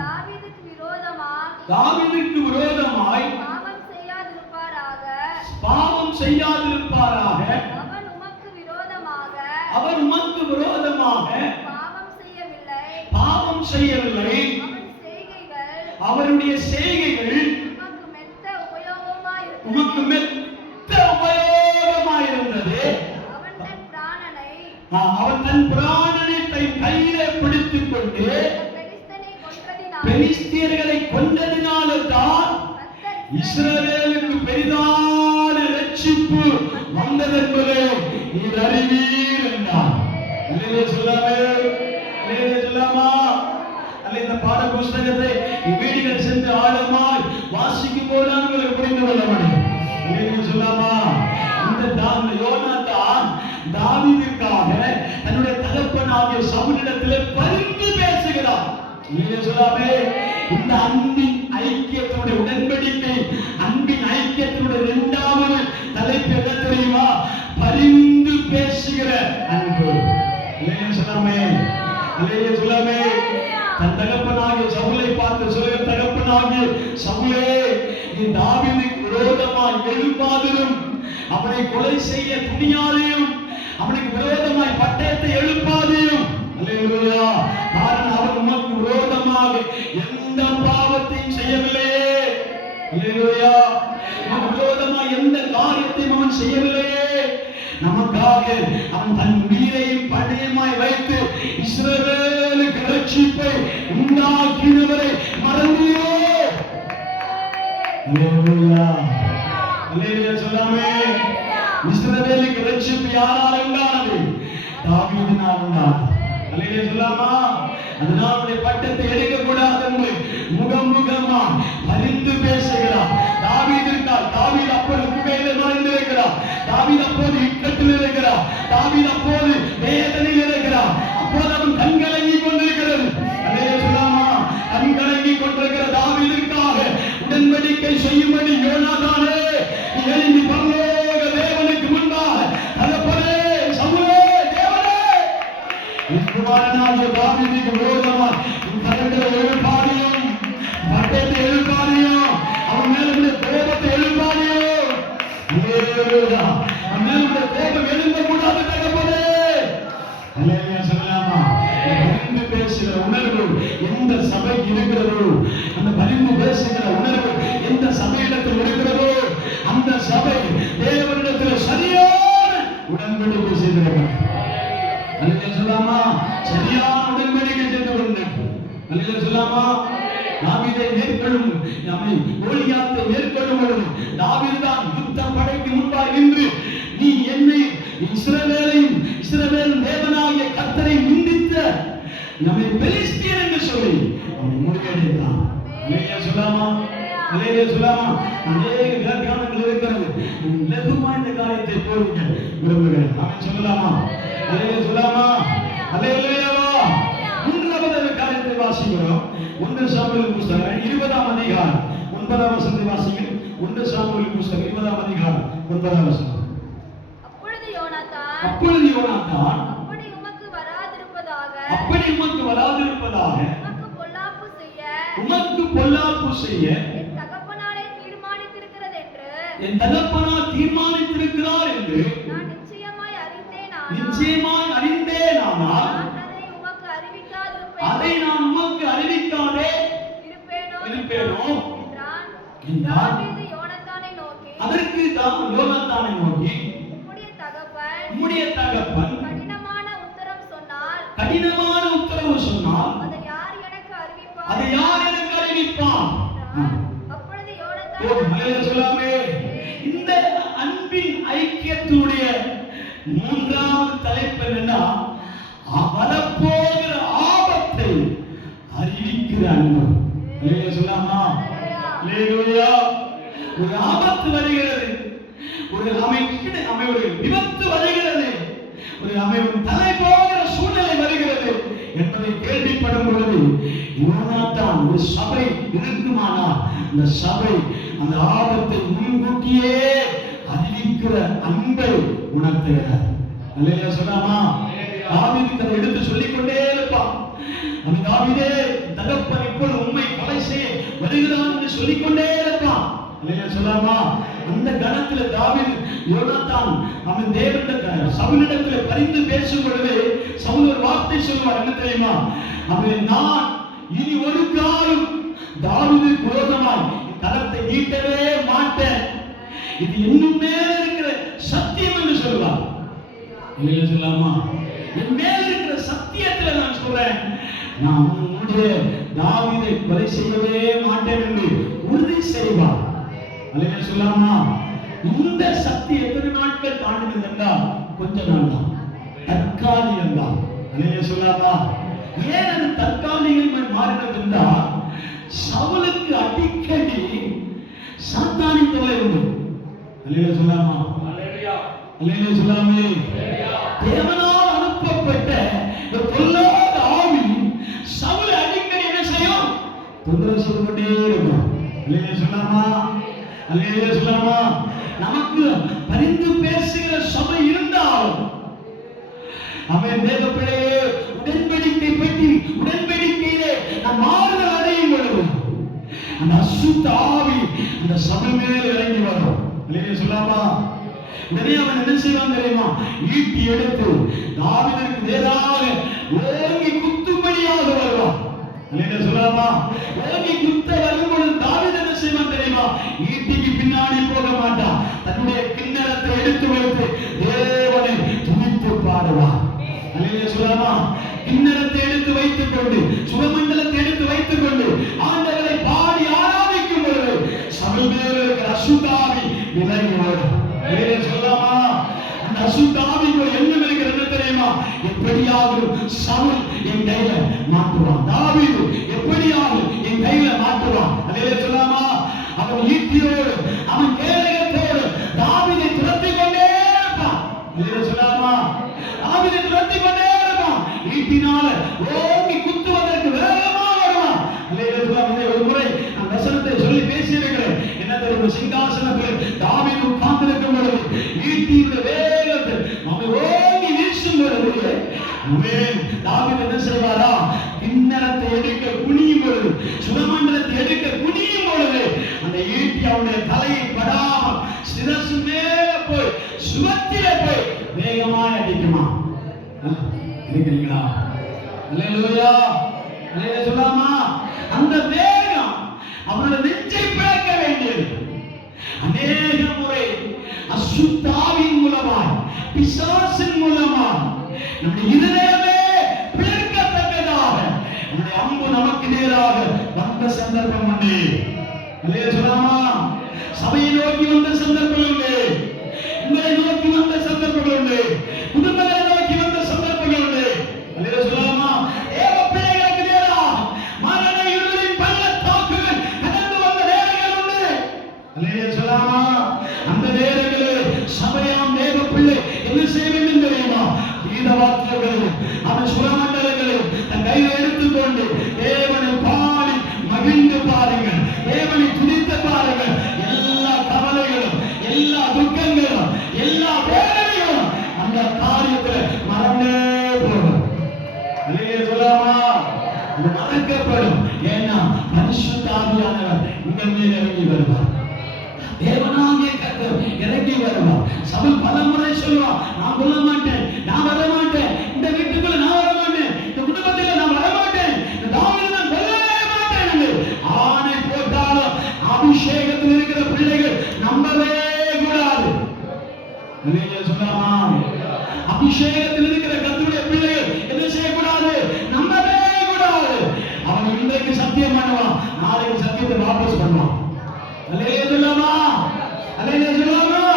தாவீதுக்கு விரோதமாய் பாவம் செய்யாதிருப்பாராக அவர் உமக்கு விரோதமாக பாவம் செய்யவில்லை. அவருடைய செய்கைகள் உமக்கு மெத்த உபயோகமாயிருந்தது. அவன் தன் பிராணனை தன் கையிலே பிடித்துக் கொண்டு பெலிஸ்தியர்களை கொண்டதினால்தான் இஸ்ரவேலுக்கு பெரிதான ரட்சிப்பு வந்ததென்பதை நீர் அறிவீர் என்றார். அல்லேலூயா சொல்லாமே. அல்லேலூயா சொல்லாமா. அல்ல இந்த பாட புஸ்தகத்தை வீடுகள் சென்று ஆழமாய் வாசிக்கும் போதுதான் உங்களுக்கு புரிந்து கொள்ள முடியும். அல்லேலூயா சொல்லாமா. இந்த யோனாத்தான் தாவீதுக்காக தன்னுடைய தகப்பனாகிய சவுலிடத்திலே பரிந்து பேசுகிறார். அல்லேலூயா சொல்லாமே. இந்த அன்பின் ஐக்கியத்தினுடைய உடன்படிக்கை, அன்பின் ஐக்கியத்தினுடைய இரண்டாவது தலைப்பு என்ன தெரியுமா? பரிந்து பேசுகிற அன்பு. அல்லேலூயா சொல்லாமே. அல்லேலூயா சொல்லாமே. தன் தகப்பனாகிய சவுலை பார்த்து சொல்லுகிற, தகப்பனாகிய சவுலே, நீ தாவீதுக்கு விரோதமாய் எழும்பாதிரும், அவனை கொலை செய்ய துணியாதையும், அவனுக்கு விரோதமாய் பட்டயத்தை எழுப்பாதையும். அல்லேலூயா. காரணம் அவன் உமக்கு விரோதமாக எந்த பாவத்தையும் செய்யவில்லையே. அல்லேலூயா. உமக்கு விரோதமாய் எந்த காரியத்தையும் அவன் செய்யவில்லையே. நமக்காக அவன் தன் உயிரையும் பணயமாய் வைத்து இஸ்ரவேலுக்கு ரட்சிப்பை உண்டாக்கினவரை மறந்தியோ? அல்லேலூயா. அல்லேலூயா சொல்லாமே. இஸ்ரவேலுக்கு ரட்சிப்பு யாரால் உண்டானது? தாவீதினால் உண்டானது. அல்லேலூயா சொல்லாமா. அதனால் அவருடைய பட்டத்தை எடுக்க கூடாது என்று முகமுகமா பரிந்து பேசுகிறார். தாவீதிற்காக தாவீது அப்போது குகையிலே நுழைந்திருக்கிறார். தாவீது அப்போது இக்கட்டில் இருக்கிறார். தாவீது அப்போது வேதனையில் இருக்கிறார். அப்போது அவன் கண்கலங்கி கொண்டிருக்கிறது. அல்லேலூயா சொல்லாமா. கண்கலங்கி கொண்டிருக்கிற தாவீதிற்காக உடன்படிக்கை செய்யும்படி யோனாத்தானே, நீ எழும்பி பரலோக தேவனுக்கு முன்பாக தகப்பனே, சவுலே, தேவனே, என் குமாரனாகிய தாவீதுக்கு விரோதமாய் உன் கரங்களை எழுப்பாதையும், பட்டயத்தை எழுப்பாதையும், அவன் மேலுடைய கோபத்தை எழுப்பாதையும். அல்லேலூயா. அவன் மேலுடைய கோபம் எழும்பக்கூடாது தகப்பனே. அல்லேலூயா சொல்லலாமா. பரிந்து பேசுகிற உணர்வு எந்த சபைக்கு இருக்கிறதோ, அந்த பரிந்து பேசுகிற உணர்வு எந்த சபையிடத்தில் இருக்கிறதோ, அந்த சபை தேவனிடத்தில் சரியான உடன்படிக்கை செய்திருக்கிறது. அல்லேலூயா சொல்லாமா. சரியான உடன்படிக்கை செய்து கொண்டிருக்கிறது. அல்லேலூயா சொல்லாமா. தாவீதை மேற்கொள்ளும் கோலியாத்தை மேற்கொள்ளும் பொழுது தாவீதுதான் யுத்த படைக்கு முன்பாக நின்று, நீ என்னை இஸ்ரவேலையும் இஸ்ரவேலின் தேவனாகிய கர்த்தரை நிந்தித்த நம்மை பெலிஸ்தியர் என்று சொல்லி அவனை முறியடித்தான். அல்லேலூயா சொல்லாமா. அல்லேலூயா சொல்லாமா. அநேக வியாக்கியானங்கள் இருக்கிறது. லகுமா இந்த காரியத்தை போதிக்க விரும்புகிறேன். அவன் சொல்லலாமா. அல்லேலூயா சொல்லாமா. அல்லேலூயாவா. மூன்றாவது காரியத்தை வாசிக்கிறோம். 1 சாமுவேல் புத்தகம் 20ஆம் அதிகாரம் 9ஆம் வசனத்தை வாசிங்கள். 1 சாமுவேல் புத்தகம் 20ஆம் அதிகாரம் 9ஆம் வசனம். அப்பொழுது யோனாத்தான் அப்படி உமக்கு வராதிருப்பதாக உமக்கு பொல்லாப்பு செய்ய என் தகப்பனாரே தீர்மானித்திருக்கிறார் என்று நான் நிச்சயமாய் அறிந்தேனானால் அதை நான் உமக்கு அறிவிக்காதே இருப்பேனோ என்றான். யோனத்தானை நோக்கி அதற்கு யோனத்தானை நோக்கி, உம்முடைய தகப்பன் நம்முடைய தகப்பன் கடினமான உத்தரம் சொன்னால் கடினமான உத்தரவு சொன்னால் அதை யார் எனக்கு அறிவிப்பார்? அதை யார் எனக்கு அறிவிப்பான்? அப்பொழுது மலையில சொல்லாமே. இந்த அன்பின் ஐக்கியத்துடைய மூன்றாவது தலைப்பு என்னன்னா, வரப்போகிற ஆபத்தை அறிவிக்கிற அன்பு. மலையில சொல்லாமா? அல்லேலூயா. ஒரு ஆபத்து வருகிறது, ஒரு ஒரு விபத்து வருகிறது, ஒரு தலை போகிற சூழ்நிலை வருகிறது என்பதை கேள்விப்படும் பொழுது யோனாத்தான் ஒரு சபை இருக்குமானால் அந்த சபை அந்த ஆபத்தை முன்கூட்டியே அறிவிக்கிற அன்பை உணர்த்துகிறார். அல்லேலூயா சொல்லாமா? தாவீது அதை எடுத்து சொல்லிக்கொண்டே இருப்பான். அந்த தாவீதே, தகப்பன் இப்பொழுது உம்மை கொலை செய்ய வருகிறான் என்று சொல்லிக்கொண்டே இருப்பான். அல்லேலூயா சொல்லாமா? அந்த கணத்துல தாவீது யோனாத்தான் அவன் தேவனிடத்தில் சவுலிடத்தில் பரிந்து பேசும் பொழுது சவுல் ஒரு வார்த்தை சொல்லுவார். என்ன தெரியுமா? அவன், நான் இனி ஒரு காலம் தாவீது விரோதமாய் கரத்தை நீட்டவே மாட்டேன், இது இன்னும் மேல இருக்கிற சத்தியம் என்று சொல்லுவார். இல்லையா சொல்லாமா? என் மேல இருக்கிற சத்தியத்துல நான் சொல்றேன், நான் உன்னுடைய தாவீதை கொலை செய்யவே மாட்டேன் என்று உறுதி செய்வார். அல்லேலூயா சொல்லாமா? இந்த சக்தி எத்தனை நாட்கள் தாண்டினது என்றால் கொஞ்ச நாள் தான், தற்காலிகம் தான். அல்லேலூயா சொல்லாமா? ஏன் அது தற்காலிகம் மாறினது என்றால், சவுலுக்கு அடிக்கடி சாத்தானி தொல்லை உண்டு. அல்லேலூயா சொல்லாமா? அல்லேலூயா சொல்லாமே? தேவனால் அனுப்பப்பட்ட ஒரு பொல்லாத ஆவி சவுலை அடிக்கடி என்ன செய்யும்? தொந்தரவு செய்து கொண்டே இருக்கும். அல்லேலூயா சொல்லாமா? அல்லேலூயா சொல்லாமா? நமக்கு பரிந்து பேசுகிற சபை இருந்தாலும் அவன் தேவப்பிள்ளையே உடன்படிக்கை பற்றி உடன்படிக்கையிலே நாம் மாறுதல் அடையும் பொழுது அந்த அசுத்த ஆவி அந்த சபை மேல் இறங்கி வரும். அல்லேலூயா சொல்லாமா? உடனே அவன் என்ன செய்வான் தெரியுமா? ஈட்டி எடுத்து தாவீதுக்கு நேராக ஓங்கி குத்தும்படியாக வருவான். அல்லேலூயா சொல்லாமா? ஓங்கி குத்த வரும் பொழுது தாவீது என்ன செய்வான் தெரியுமா? ஈட்டிக்கு பின்னாடி போக மாட்டான், தன்னுடைய கிண்ணறத்தை எடுத்து வைத்து தேவனை துதித்து பாடுவான். அல்லேலூயா சொல்லாமா? கிண்ணறத்தை எடுத்து வைத்துக் கொண்டு சுரமண்டலத்தை எடுத்து வைத்துக் கொண்டு ஆண்டவரை பாடி ஆராதிக்கும் பொழுது சபை மேல் இருக்கிற அசுத்தாவி விலகி வரும். அல்லேலூயா சொல்லாமா? அந்த அசுத்தாவிக்கு ஒரு எண்ணம் இருக்கிறது, என்ன தெரியுமா? எப்படியாவது சவுல் என் கையில மாட்டுவான், தாவீது எப்படியாவது என் கையில மாட்டுவான். அல்லேலூயா சொல்லாமா? அவன் ஈட்டியோடு அவன் கேடயத்தோடு தாவீதை துரத்திக் கொண்டே இருப்பான். அல்லேலூயா சொல்லாமா? தாவீதை துரத்திக் கொண்டே இருப்பான். ஈட்டினால ஓங்கி குத்துவதற்கு வேகமாக வருவான். அல்லேலூயா சொல்லாமா? ஒரு முறை நான் வசனத்தை சொல்லி பேசியிருக்கிறேன். என்ன தெரியும்? சிங்காசனத்தில் தாவீது உட்கார்ந்திருக்கும் பொழுது ஈட்டியுடைய வேகத்தை அவன் ஓங்கி வீசும் பொழுது தாவீது என்ன செய்வாரா? கிண்ணறத்தை எடுக்க குனியும் பொழுது, சுரமண்டலத்தை எடுக்க குனியும் பொழுது அந்த ஈட்டி அவனுடைய தலையை படாமல் சிரசு மேல போய் சுவத்திலே போய் வேகமாய் அடிக்குமா? இருக்கிறீங்களா? அல்லேலூயா. அல்லேலூயா சொல்லாமா? அந்த வேகம் அவனுடைய நெஞ்சை பிளக்க வேண்டியது. அநேக முறை அசுத்தாவின் மூலமாய் பிசாசின் மூலமாய் நம்முடைய இதயமே பிளக்கத்தக்கதாக நம்முடைய அம்பு நமக்கு நேராக வந்த சந்தர்ப்பம் உண்டு. அல்லேலூயா சொல்லாமா? சபையை நோக்கி வந்த சந்தர்ப்பம் உண்டு, உங்களை நோக்கி வந்த சந்தர்ப்பம் உண்டு, குடும்பங்களை நோக்கி வந்த சந்தர்ப்பங்கள் உண்டு. அல்லேலூயா சொல்லாமா? தேவ பிள்ளைகளுக்கு நேராக மரண இருளின் பள்ளத்தாக்குகள் கடந்து வந்த நேரங்கள் உண்டு. அல்லேலூயா சொல்லாமா? அந்த நேரங்களில் சபையாம் தேவ பிள்ளை என்ன செய்ய வேண்டும் தெரியுமா? கீத வாக்கியங்களையும் அவன் சுரமண்டலங்களையும் தன் கையில் எடுத்துக்கொண்டு தேவனை பாடி மகிழ்ந்து பாருங்கள், தேவனை துதித்து பாருங்கள். எல்லா கவலைகளும் எல்லா துக்கங்களும் எல்லா வேதனையும் அந்த காரியத்தில் மறந்தே போகும். அல்லேலூயா சொல்லாமா? மறக்கப்படும். ஏன்னா பரிசுத்த ஆவியானவர் உங்கள் மேல் இறங்கி வருவார். தேவனாகிய கர்த்தர் இறங்கி வருவார். சவுல் பல முறை சொல்லுவான், நான் கொல்ல மாட்டேன், நான் வர மாட்டேன், இந்த வீட்டுக்குள்ள நான் வர மாட்டேன், இந்த குடும்பத்தில் நான் வர மாட்டேன், இந்த தாவீதை நான் கொல்லவே மாட்டேன் என்று ஆணை போட்டாலும் அபிஷேகத்தில் இருக்கிற பிள்ளைகள் நம்பவே கூடாது. அல்லேலூயா சொல்லாமா? அபிஷேகத்தில் இருக்கிற கர்த்தருடைய பிள்ளைகள் என்ன செய்யக்கூடாது? நம்பவே கூடாது. அவன் இன்றைக்கு சத்தியம் பண்ணுவான், நாளைக்கு சத்தியத்தை வாபஸ் பண்ணுவான். அல்லேலூயா சொல்லாமா? அல்லேலூயா சொல்லாமா?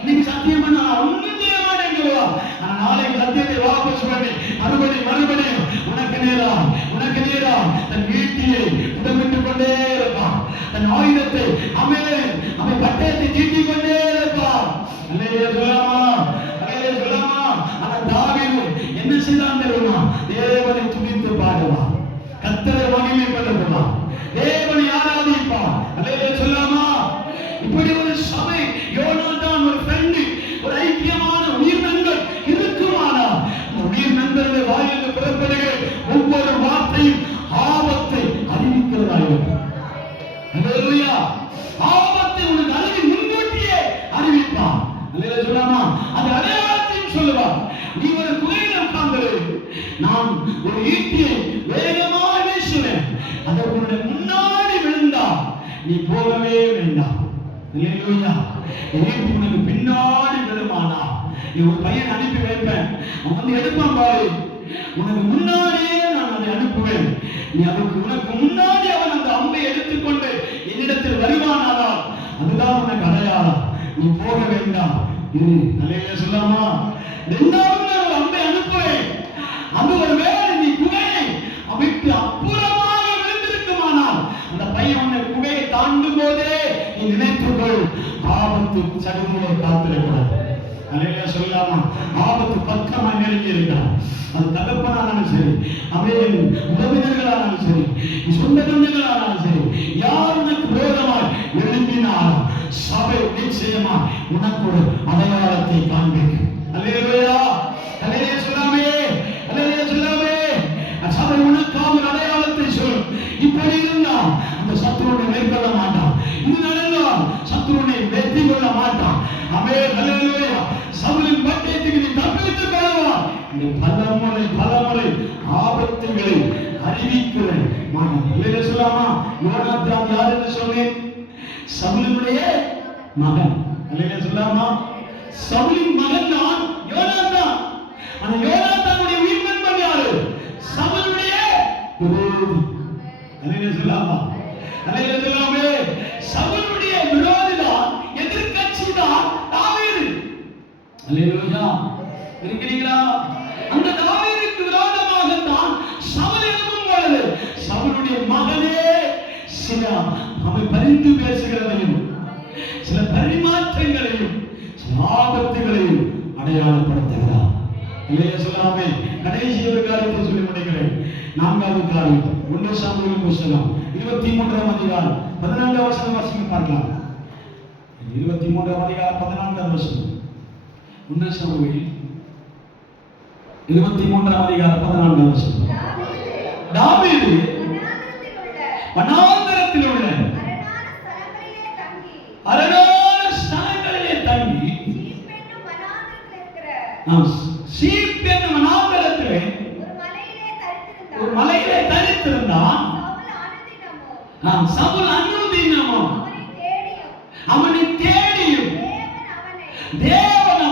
இன்னைக்கு சத்தியம் பண்ணா ஒண்ணும் செய்ய மாட்டேங்குவா, ஆனா நாளைக்கு சத்தியத்தை வாபஸ் பண்ணி மறுபடியும் உனக்கு நேரம் தன் வீட்டிலே புடமிட்டுக் கொண்டே இருப்பான். தன் ஆயுதத்தை அவன் பட்டயத்தை தீட்டிக் கொண்டே இருப்பான். அல்லேலூயா சொல்லாமா? அல்லேலூயா சொல்லாமா? ஆனா தாவீது என்ன செய்தான் தெரியுமா? தேவனை துதித்து பாடுவான், கர்த்தரை மகிமைப்படுத்துவான், தேவனை ஆராதிப்பான். அல்லேலூயா சொல்லாமா? இப்படி ஒரு சபை, யோனாதான் ஒரு ஃப்ரெண்ட், ஒரு ஐக்கியமான உயிரினங்கள் இருக்குமானால் உயிர் நண்பர்களுடைய வாயிலிருந்து புறப்படுகிற ஒவ்வொரு வார்த்தையும் ஆபத்தை அறிவிக்கிறதாயிருக்கும். அல்லேலூயா! ஆபத்தை உனக்கு அறிவி முன்கூட்டியே அறிவிப்பான். அல்லேலூயா சொல்லாமா? அது அடையாளத்தையும் சொல்லுவான். நீ ஒரு குகையில் உட்கார்ந்து நான் ஒரு ஈட்டியை வேகமாக வீசுவேன், அதற்கு உன்னுடைய முன்னாடி விழுந்தா நீ போகவே வேண்டாம். அல்லேலூயா! ஈட்டி உனக்கு பின்னாடி விழுமானா நீ ஒரு பையன் அனுப்பி வைப்பேன், அவன் வந்து எடுப்பான் பாரு, உனக்கு முன்னாடியே நான் அதை அனுப்புவேன், நீ அதுக்கு உனக்கு முன்னாடி அவன் அந்த அம்பை எடுத்துக்கொண்டு என்னிடத்தில் வருவானானால் அதுதான் உனக்கு அடையாளம், நீ போக வேண்டாம் இரு. அல்லேலூயா சொல்லாமா? இரண்டாவது நான் ஒரு அம்பை அனுப்புவேன், அது ஒரு வேளை நீ குகையை விட்டு அப்புறமாக விழுந்திருக்குமானால் அந்த பையன் உன்னை குகையை தாண்டும் போதே நீ நினைத்துக்கொள், ஆபத்து சடுதியை காத்திருக்கிறது. அல்லேலூயா சொல்லாமா? ஆபத்து பக்கமாக நெருங்கி இருக்கிறான். அது தகப்பனானாலும் சரி, அவன் உறவினர்களானாலும் சரி, சொந்த பந்தங்களானாலும் சரி, யார் உனக்கு விரோதமாய் எழுப்பினாலும் சபை நிச்சயமா உனக்கு ஒரு அடையாளத்தை காண்பிக்கும். அல்லேலூயா! அல்லேலூயா சொல்லாமே? அல்லேலூயா சொல்லாமே? சபை உனக்காக ஒரு அடையாளத்தை சொல்லும். இப்படி இருந்தால் அந்த சத்துருவை மேற்கொள்ள மாட்டான், இது நடந்தால் சத்துருவை வெற்றி கொள்ள மாட்டான். ஆமென். அல்லேலூயா! சவுலின் பட்டயத்துக்கு நீ தப்பித்துக் கொள்ளலாம். இந்த பலமுறை ஆபத்துகளை அறிவிக்கிற மகன். அல்லேலூயா சொல்லாமா? யோனாத்தான் யார் என்று சொன்னேன்? சவுலினுடைய மகன். அல்லேலூயா சொல்லாமா? சவுலின் மகன் தான் யோனாத்தான். ஆனா யோனாத்தானுடைய உயிர் நண்பன் யாரு? சவுலுடைய விரோதி. அல்லேலூயா சொல்லாமா? அல்லேலூயா சொல்லாமே? சவுலுடைய விரோதி தான், எதிர்க்கட்சி தான் தாவீது. அல்லேலூயா! இருக்கிறீங்களா? அந்த தாவீதுக்கு விரோதமாக தான் சவுல் எழும்பும் பொழுது சவுலுடைய மகனே சில அவன் பரிந்து பேசுகிறதையும் சில பரிமாற்றங்களையும் சில ஆபத்துகளையும் அடையாளப்படுத்துகிறார். இல்லையா சொல்லாமே? கடைசி ஒரு காரியத்தை சொல்லி முடிக்கிறேன். 4வது காரியம் 1 சாமுவேல் புத்தகம் 23ஆம் அதிகாரம் 14ஆம் வசனம் வாசிக்க பார்க்கலாம். 23ஆம் அதிகாரம் 14ஆம் வசனம். 1 சாமுவேல் 23ஆம் அதிகாரம் 14ஆம் வசனம். தாவீது வனாந்தரத்தில் உள்ள அரணான ஸ்தலங்களிலே தங்கி சீப் என்னும் வனாந்தரத்திலே ஒரு மலையிலே தரித்திருந்தான். சவுல் அனுதினமும் அவனை தேடியும் தேவன்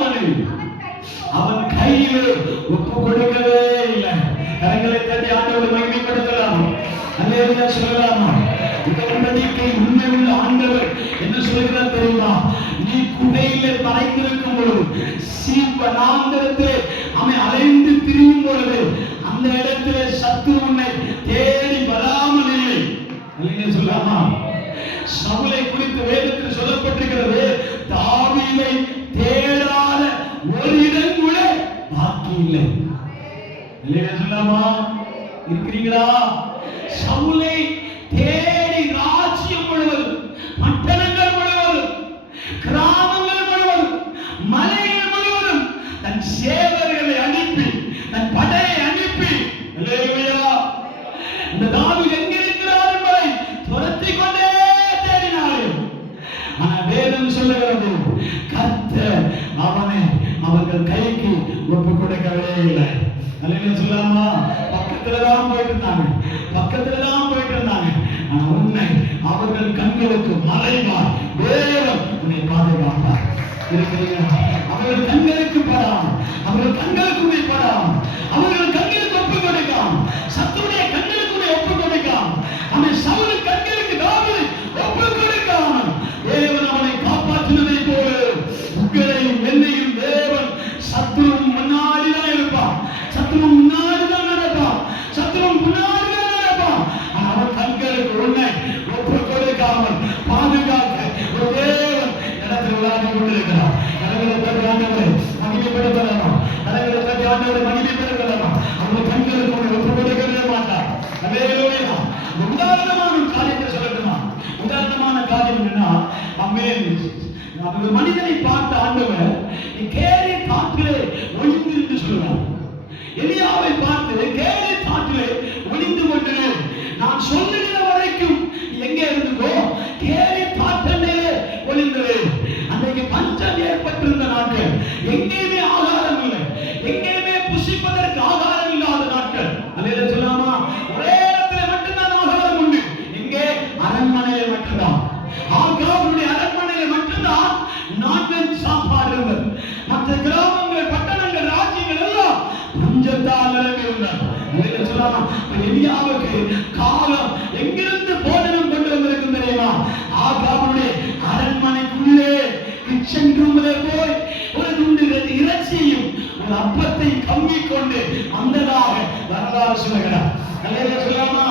அவன் கையில் ஒப்பு கொடுக்கவே இல்லை. கரங்களை தட்டி ஆண்டவரை மகிமைப்படுத்தலாம். அல்லேலூயா சொல்லலாமா? இந்த உடனடிக்கை உண்மை உள்ள ஆண்டவர் என்ன சொல்கிறார் தெரியுமா? நீ குகையிலே மறைந்திருக்கும் பொழுது, சீவனாந்தரத்திலே அவன் அலைந்து திரியும் பொழுது, அந்த இடத்திலே சத்துரு உன்னை தேடி வராமல் இல்லை. அல்லேலூயா சொல்லலாமா? சவுலை குறித்து வேதத்தில் சொல்லப்பட்டிருக்கிறது, தாவீதை தேடாத ஒரு இடம் கூட பாக்கி இல்லை. அல்லேலூயா சொல்லலாமா? இருக்கிறீங்களா? சவுலை தேடி ராஜ்யம் முழுவதும், பட்டணங்கள் முழுவதும், கிராமங்கள் முழுவதும், மலைகள் முழுவதும் தன் சேவர்களை அனுப்பி, தன் படையை அனுப்பி, அல்லேலூயா, இந்த தாவீது எங்க இருக்கிறார் என்பதை துரத்திக் கொண்டே தேடினார்கள். ஆனா வேதம் சொல்லுகிறது, கர்த்தர் அவனை அவர்கள் கைக்கு ஒப்பு கொடுக்கவே இல்லை. அல்லேலூயா சொல்லாமா? பக்கத்துலதான் போயிட்டு இருந்தாங்க. ஆனா உன்னை அவர்கள் கண்களுக்கு மறைவார் தேவன் உன்னை பாதுகாப்பார். இருக்கிறீர்களா? அவர்கள் கண்களுக்கு படாமல், அவர்கள் கண்கள் சத்துரு முன்னாடிதான் நடப்பான், சத்துரு முன்னாடிதான் நடப்பான். ஆனா அவன் கண்களுக்கு உன்னை ஒப்பு கொடுக்காமல் பாதுகாக்க ஒரு தேவன் இடத்தில் விளையாடி கொண்டிருக்கிறார். கரங்களை தட்டி ஆண்டவரை மகிமைப்படுத்தலாம், கரங்களை தட்டி ஆண்டவரை மகிமைப்படுத்தலாம். அவருடைய கண்களுக்கு உன்னை ஒப்பு கொடுக்கவே மாட்டார். அல்லேலூயா. உதாரணமான காரியத்தை சொல்லட்டுமா? உதாரணமான காரியம் என்னன்னா, ஒரு மனிதனை பார்த்த ஆண்டவர் நீ கேரி காட்டிலே ஒளிந்து என்று சொல்லுவார். எலியாவை பார்த்து கேரி காட்டிலே ஒளிந்து கொண்டு நான் சொல்லுகிற வரைக்கும் எங்கே இருந்துக்கோ, கேரி காட்டிலே ஒளிந்தது. அன்றைக்கு பஞ்சம் ஏற்பட்டிருந்த நாட்கள், எங்கேயுமே ஆகாரம் இல்லை, எங்கேயுமே புசிப்பதற்கு ஆகாரம் இல்லாத நாட்கள். அல்லேலூயா சொல்லாமா? ஒரே இடத்துல மட்டும்தான் ஆகாரம் உண்டு. எங்கே? அரண்மனையில மட்டும்தான். ஆகாவுடைய அரண்மனையில மட்டும்தான் நான்வெஜ் சாப்பாடு இருந்தது. மற்ற கிராமங்கள், பட்டணங்கள், ராஜ்யங்கள் எல்லாம் பஞ்சத்தால் நிரம்பி இருந்தது. சொல்லாமா? எலியாவுக்கு காலம் எங்கிருந்து போஜனம் கொண்டு வந்திருக்கும் தெரியுமா? ஆகாவுடைய அரண்மனைக்குள்ளே கிச்சன் ரூம்ல போய் ஒரு துண்டு இறைச்சியையும் ஒரு அப்பத்தை கம்மிக் கொண்டு வந்ததாக வரலாறு சொல்லுகிறார். அல்லேலூயா சொல்லாமா?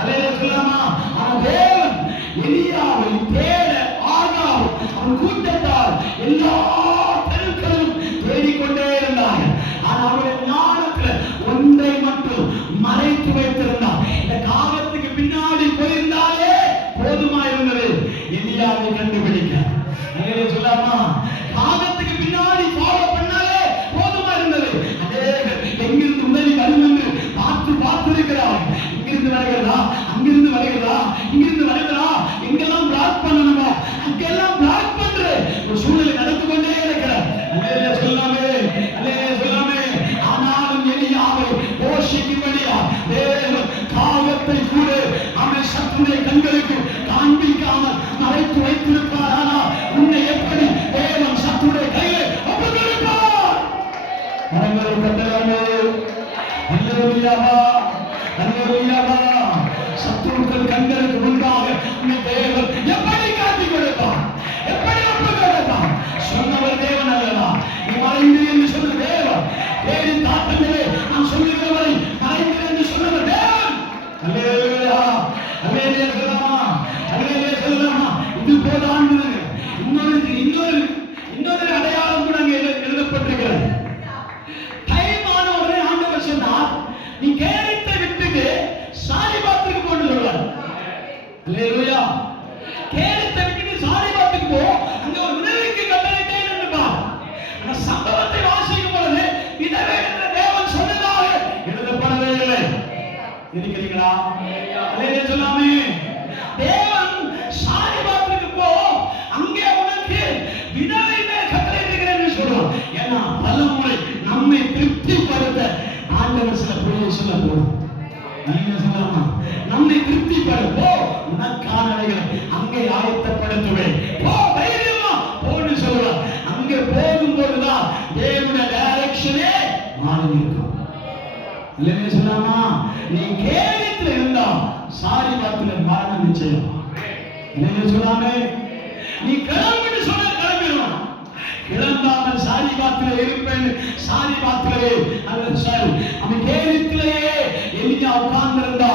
அல்லேலூயா சொல்லாமா? அவன் தேவன் எலியாவை தேட ஆகாவு அவன் கூட்டத்தால் எல்லா தெருக்களும் தேடிக்கொண்டே இருந்தார்கள். ஆனால் அவருடைய ஞானத்தில் ஒன்றை மட்டும் மறைத்து வைத்திருந்தார். இந்த காலத்துக்கு பின்னாடி போயிருந்தாலே போதுமா இருந்தது எலியாவை கண்டுபிடிக்க. அல்லேலூயா சொல்லாமா? காலத்துக்கு பின்னாடி ஃபாலோ பண்ணாலே போதுமா இருந்தது. எங்கிருந்து உதவி வரும் என்று பார்த்திருக்கிறார். இங்கிருந்து வருகிறதா, அங்கிருந்து வருகிறதா, இங்கிருந்து வருகிறதா, எங்கெல்லாம் பிளாக் பண்ணணுமோ அங்கெல்லாம் பிளாக் பண்ற ஒரு சூழ்நிலை நடந்து கொண்டே இருக்கிறார். அல்லேலூயா சொல்லாமே, அல்லேலூயா சொல்லாமே. ஆனாலும் எலியாவை போஷிக்கும்படியா தேவன் காகத்தை கூட அவன் சத்துருடைய கண்களுக்கு காண்பிக்காமல் மறைத்து வைத்திருப்பார். ஆனால் உன்னை எப்படி தேவன் சத்துருடைய கையில் ஒப்புக்கொடுப்பார்? மரங்களை கட்டலாமே. அல்லேலூயாவா, அல்லேலூயாவா. சத்துருக்கள் கண்களுக்கு முன்பாக உன்னை தேவன் எப்படி காட்டிக் கொடுப்பார்? எப்படி ஒப்புக் கொடுப்பார்? சொன்னவர் தேவன் அல்லவா? நீ மறைந்து என்று சொன்ன தேவன். தேடி தாக்கங்களே நான் சொல்லுகிறவரை மறைந்து என்று சொன்னவர் தேவன். அல்லேலூயா, அல்லேலூயா சொல்லலாமா? அல்லேலூயா சொல்லலாமா? இது போதாண்டு இன்னொரு அடையாளம் கூட அங்கே எழுதப்பட்டிருக்கிறது. டைம் ஆன உடனே ஆண்டவர் சொன்னார், நீ கேரத்தை விட்டுட்டு சாரிபாத்துக்கு போன்னு சொல்றார். அல்லேலூயா. கேரத்தை விட்டுட்டு சாரிபாத்துக்கு போ, அங்க ஒரு விதவைக்கு கட்டளையிட்டேன் என்று பார். அந்த சம்பவத்தை வாசிக்கும் பொழுது விதவை என்ற தேவன் சொன்னதாக எழுதப்படவே இல்லை. இருக்கிறீங்களா? அல்லேலூயா சொல்லாமே. தேவன் சாரிபாத்துக்கு போ, அங்கே உனக்கு விதவை மேல் கட்டளையிடுகிறேன் என்று சொல்றார். ஏன்னா பலமுறை நம்மை திருப்திப்படுத்த ஆண்டவர் சில பொருளை சொல்ல போறோம். நம்மை திருப்திப்படுத்த உனக்கானவைகளை அங்கே ஆயத்தப்படுத்துவேன், போ தைரியமா போன்னு சொல்லுவார். அங்கே போகும்போதுதான் தேவனுடைய டைரக்ஷனே மாறி இருக்கும். இல்லைன்னு சொல்லாமா? நீ கேரத்துல இருந்தா சாரிபாத்துல மரணம் நிச்சயம். இல்லைன்னு சொல்லாமே? நீ கிளம்பிட்டு சொன்ன கிளம்பிடுவான். கிளம்பாமல் சாரிபாத்திலே இருப்பேன். சாரிபாத்திலே அவன் கேரத்திலேயே எலியா உட்கார்ந்திருந்தா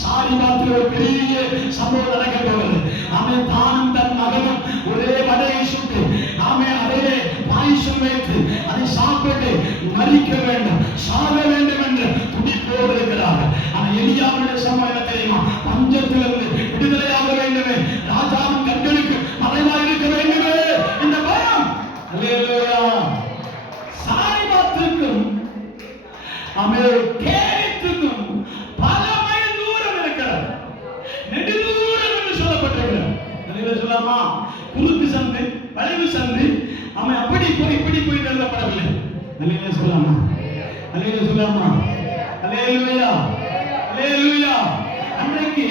சாரிபாத்திலே ஒரு பெரிய சம்பவம் நடக்க போகிறது. அவன் தானும் தன் மகனும் ஒரே வடையை சுட்டு அதிலே பாயசம் வைத்து அதை சாப்பிட்டு மறிக்க வேண்டும், சாக வேண்டும் என்று துடிப்போடு இருக்கிறார்கள். ஆனால் எலியாவுடைய சம்பவம் என்ன தெரியுமா? பஞ்சத்திலிருந்து விடுதலையாக வேண்டுமே, ராஜாவின் கண்களுக்கு மறைவாக இருக்க வேண்டுமே இந்த பயம். அல்லேலூயா. சாரிபாத்திற்கும் கேரத்துக்கும் பல மைல் தூரம் இருக்கிறது. நெடுதூரம் என்று சொல்லப்பட்டிருக்கிறது. அல்லேலூயா சொல்லாமா? குறுக்கு சந்து, வளைவு சந்து, அவன் அப்படி போய் இப்படி போய் எழுதப்படவில்லை. அல்லேலூயா சொல்லாமா? அல்லேலூயா சொல்லாமா? அல்லேலூயா, அல்லேலூயா. அன்றைக்கு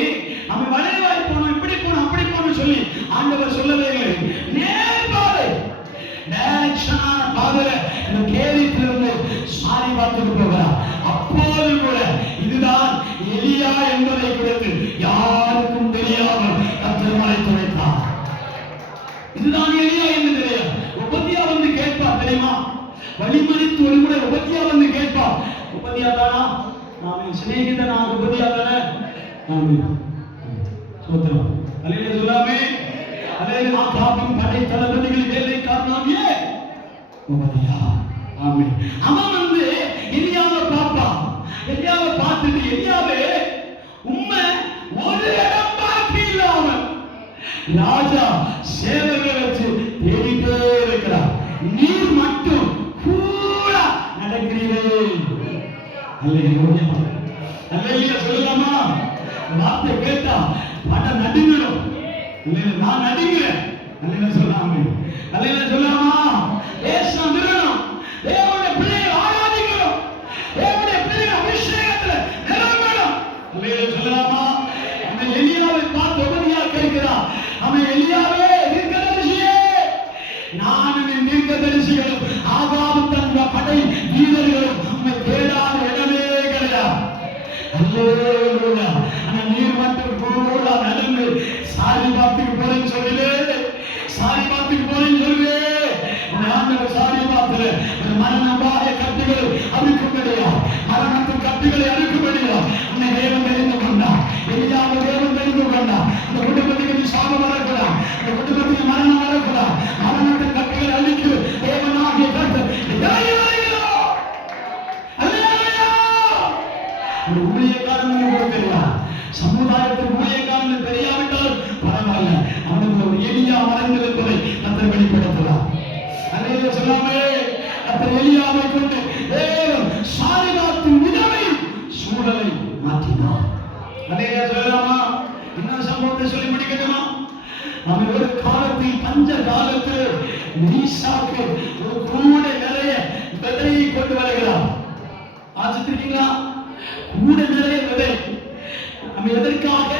அவன் வளைவாய் போனோம், இப்படி போனோம், அப்படி போனோம் சொல்லி ஆண்டவர் சொல்லவே இல்லை. நேர்பாதை, டைரக்ஷனான பாதையில இந்த கேரத்திலிருந்து சாரிபாத்துக்கு போகிறார். அப்போது கூட இதுதான் எலியா என்பதை குறித்து யாருக்கும் தெரியாமல் கர்த்தர் மறைத்து வைத்தார். இதுதான் எலியா என்று தெரியும். உபதியா வந்து கேட்பார் தெரியுமா? வழிமறித்து ஒரு முறை உபதியா வந்து கேட்பார். உபதியா உபதியாதானா? ஆமென். சிநேகிதனாக உபதியாதானே? ஆமென். ஸ்தோத்திரம். அல்லேலூயா சொல்லாமே. அல்லேலூயா. ஆகாபின் படை தளபதிகளின் வேலைக்காரனாகிய உபதியா. ஆமென். அவன் வந்து எலியாவை பார்ப்பான். எலியாவை பார்த்துட்டு, எலியாவே உம்மை ஒரு இடம் பாக்கி இல்லாம ராஜா சேவகரை வச்சு தேடிட்டே இருக்கிறார். நீர் மட்டும் கூட நடக்கிறீரே. அல்லேலூயா. அல்லேலூயா சொல்லலாமா? வார்த்தை கேட்டா படம் நடுங்கணும். நான் நடுங்கிறேன். அல்லேலூயா சொல்லாமே. அல்லேலூயா சொல்லாமா? தேசம் விரணும். தேவனுடைய பிள்ளையை ஆராதிக்கணும். தேவனுடைய பிள்ளையை அபிஷேகத்துல நிரம்பணும். அல்லேலூயா சொல்லலாமா? அவன் எலியாவை பார்த்து உபதியா கேட்கிறான். அவன் எலியாவே, தீர்க்கதரிசியே, நானும் என் தீர்க்கதரிசிகளும் ஆகாபு தன் படை வீரர்களும் உம்மை தேடாத இடமே கிடையாது. அல்லேலூயா. ஆனா நீர் மட்டும் கூட நடந்து சாரிபாத்துக்கு போறேன்னு சொல்லுவே. சாரிபாத்துக்கு போறேன்னு சொல்லுவே. ஆண்டவர் சாரிபாத்துல மரணபாய கட்டுகளை அறுக்கும்படியா, மரணத்தின் கட்டுகளை அறுக்கும்படியா உன்னை தேவன் தெரிந்து கொண்டார். எலியாவை தேவன் தெரிந்து கொண்டார். அந்த குடும்பத்துக்கு சாபம் வரக்கூடாது. அந்த குடும்பத்துக்கு மரணம் வரக்கூடாது. மரணத்தின் கட்டுகளை அழிக்கு தேவனாகிய கர்த்தர் இறங்கி வருகிறார். அல்லேலூயா. ஒரு ஊழியக்காரனுக்கு கூட தெரியாது. சமுதாயத்தின் ஊழியக்காரனுக்கு தெரியாவிட்டால் பரவாயில்ல. அவனுக்கு ஒரு எலியா மறைந்திருப்பதை கர்த்தர் வெளிப்படுத்துகிறார். அல்லேலூயா சொல்லாமே. கர்த்தர் எலியாவை கொண்டு தேவன் சாரிபாத்தின் விதவை சூழலை மாற்றினார். அல்லேலூயா சொல்லலாமா? இன்னொரு சம்பவத்தை சொல்லி முடிக்கணுமா? அவன் ஒரு காலத்தில், பஞ்ச காலத்தில் ஈசாக்கு ஒரு கூட நிறைய விதையை கொண்டு வருகிறார். ஆச்சரியங்களா? கூட நிறைய விதை. நம்ம எதற்காக?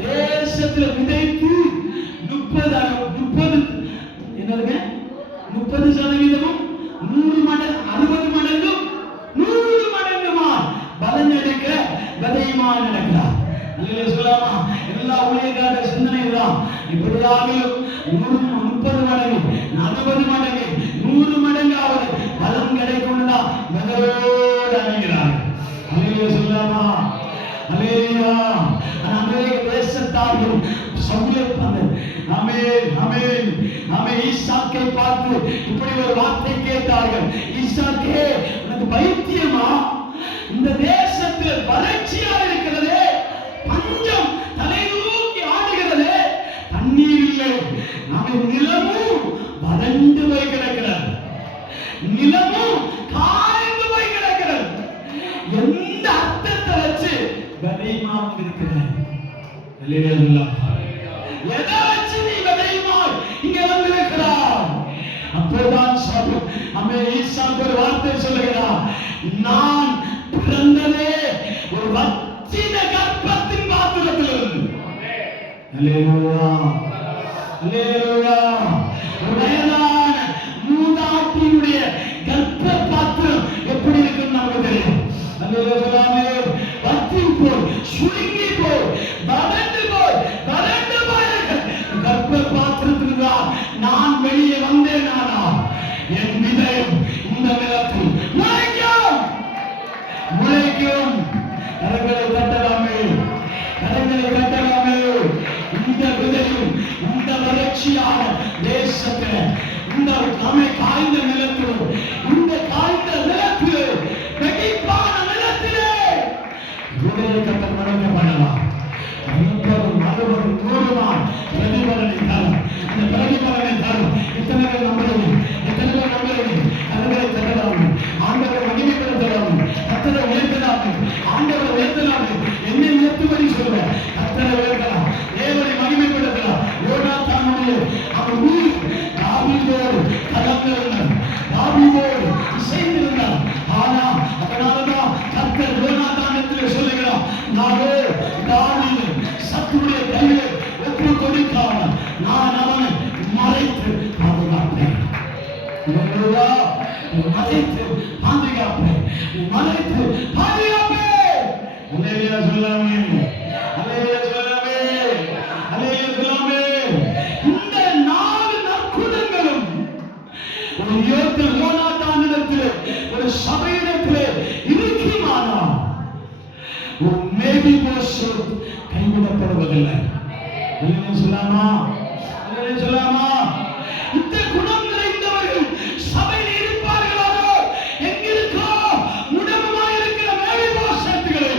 தேசத்தில் விதைத்து 30 என்னதுங்க 30% 100 மடங்கு 60 மடங்கும் 100 மடங்குமா பலன் எடுக்க விதையுமா நடக்கிறார். அல்லேலூயா சொல்லலாமா? எல்லா ஊழியக்கார சிந்தனை தான். இப்படியாக 30 மடங்கு 40 மடங்கு 100 மடங்காவது பலன் கிடைக்கும்னா விதையோடு அணைகிறார். அல்லேலூயா சொல்லலாமா? அல்லேலூயா. அநேக தேசத்தார்கள் சௌரியப்பது. ஆமென், ஆமென், ஆமென். ஈசாக்கை பார்த்து இப்படி ஒரு வார்த்தை கேட்டார்கள். ஈசாக்கே, உனக்கு பைத்தியமா? இந்த தேசத்தில் வறட்சியா இருக்கிறதே, பஞ்சம் தலை தூக்கி ஆடுகிறதே, தண்ணீர் இல்லை. ஆமென். நிலமும் வறண்டு போய் கிடக்கிறது. நிலமும் காய்ந்து போய் கிடக்கிறது. எந்த அர்த்தத்தை வச்சு விதைமாவும் இருக்கிறேன்? அல்லேலூயா. எதை வச்சு நீ விதைமாய் இங்க வந்திருக்கிறாய்? அப்போதான் சாப்பிடும். அவன் ஈசாக்கு ஒரு வார்த்தை சொல்லுகிறான். நான் பிறந்ததே ஒரு வச்சின கர்ப்பத்தின் பாத்திரத்திலிருந்து. அல்லேலூயா. அல்லேலூயா. ஒரு வயதான மூதாட்டியுடைய கர்ப்ப பாத்திரம் எப்படி இருக்குன்னு நமக்கு தெரியும். அல்லேலூயா சொல்லாமே. வத்தி போய், சுருங்கி போய், வறண்டு போய், வறண்டு போய் கர்ப்ப பாத்திரத்தில் தான் நான் வெளியே வந்தேன். நானா என் விதையும் இந்த நிலத்தில் முளைக்கும், முளைக்கும். கரங்களை தட்டலாமே, கரங்களை தட்டலாமே. இந்த விதையும் இந்த வறட்சியான தேசத்தில், இந்த காய்ந்த நிலத்தில், இந்த காய்ந்த நிலத்தில், வெடிப்பான நிலத்திலே விதையை கர்த்தர் நடக்க பண்ணலாம். மறுபடியும் 100 நாள் பிரதிபலனை தரும். இந்த பிரதிபலனை தரும். எத்தனை பேர் நம்புறீங்க? எத்தனை பேர் நம்புறீங்க? கரங்களை தட்டலாமே. ஆண்டவரை மகிமைப்படுத்தலாமே. கர்த்தரை உயர்த்தலாமே. ஆண்டவரை உயர்த்தலாமே. என்னை உயர்த்தும்படி சொல்லுவேன். கர்த்தரை உயர்த்தலாம். தேவனை மகிமைப்படுத்தலாம். யோனாத்தானுடைய அவன் உயிர் தாவீதோடு கலந்திருந்தார். தாவீதோடு இசைந்திருந்தார். ஆனா அதனாலதான் கர்த்தர் யோனாத்தானிடத்தில் சொல்லுகிறார், நானே தாவீது சத்துருடைய கையிலே ஒப்பு கொடுக்காமல் நான் அவனை மறைத்து பாதுகாப்பேன். மறைத்து பாதுகாப்பேன். மறைத்து பாதுகாப்பேன். அல்லேலூயா சொல்லாமே. அல்லேலூயா சொல்லாமே. அல்லேலூயா சொல்லாமே. இந்த 4 நற்குணங்களும் ஒரு யோனாத்தானிடத்திலே, ஒரு சபையிடத்திலே இருக்குமா? ஒரு மேபி போஸ்ட் கைவிடப்படுவதில்லை. அல்லேலூயா சொல்லாமா? அல்லேலூயா சொல்லாமா? இந்த குணம் நிறைந்தவர்கள் சபையில் இருப்பார்களோ எங்கிருக்கோ முடமாய் இருக்கிற மேபி போஸ்ட்களை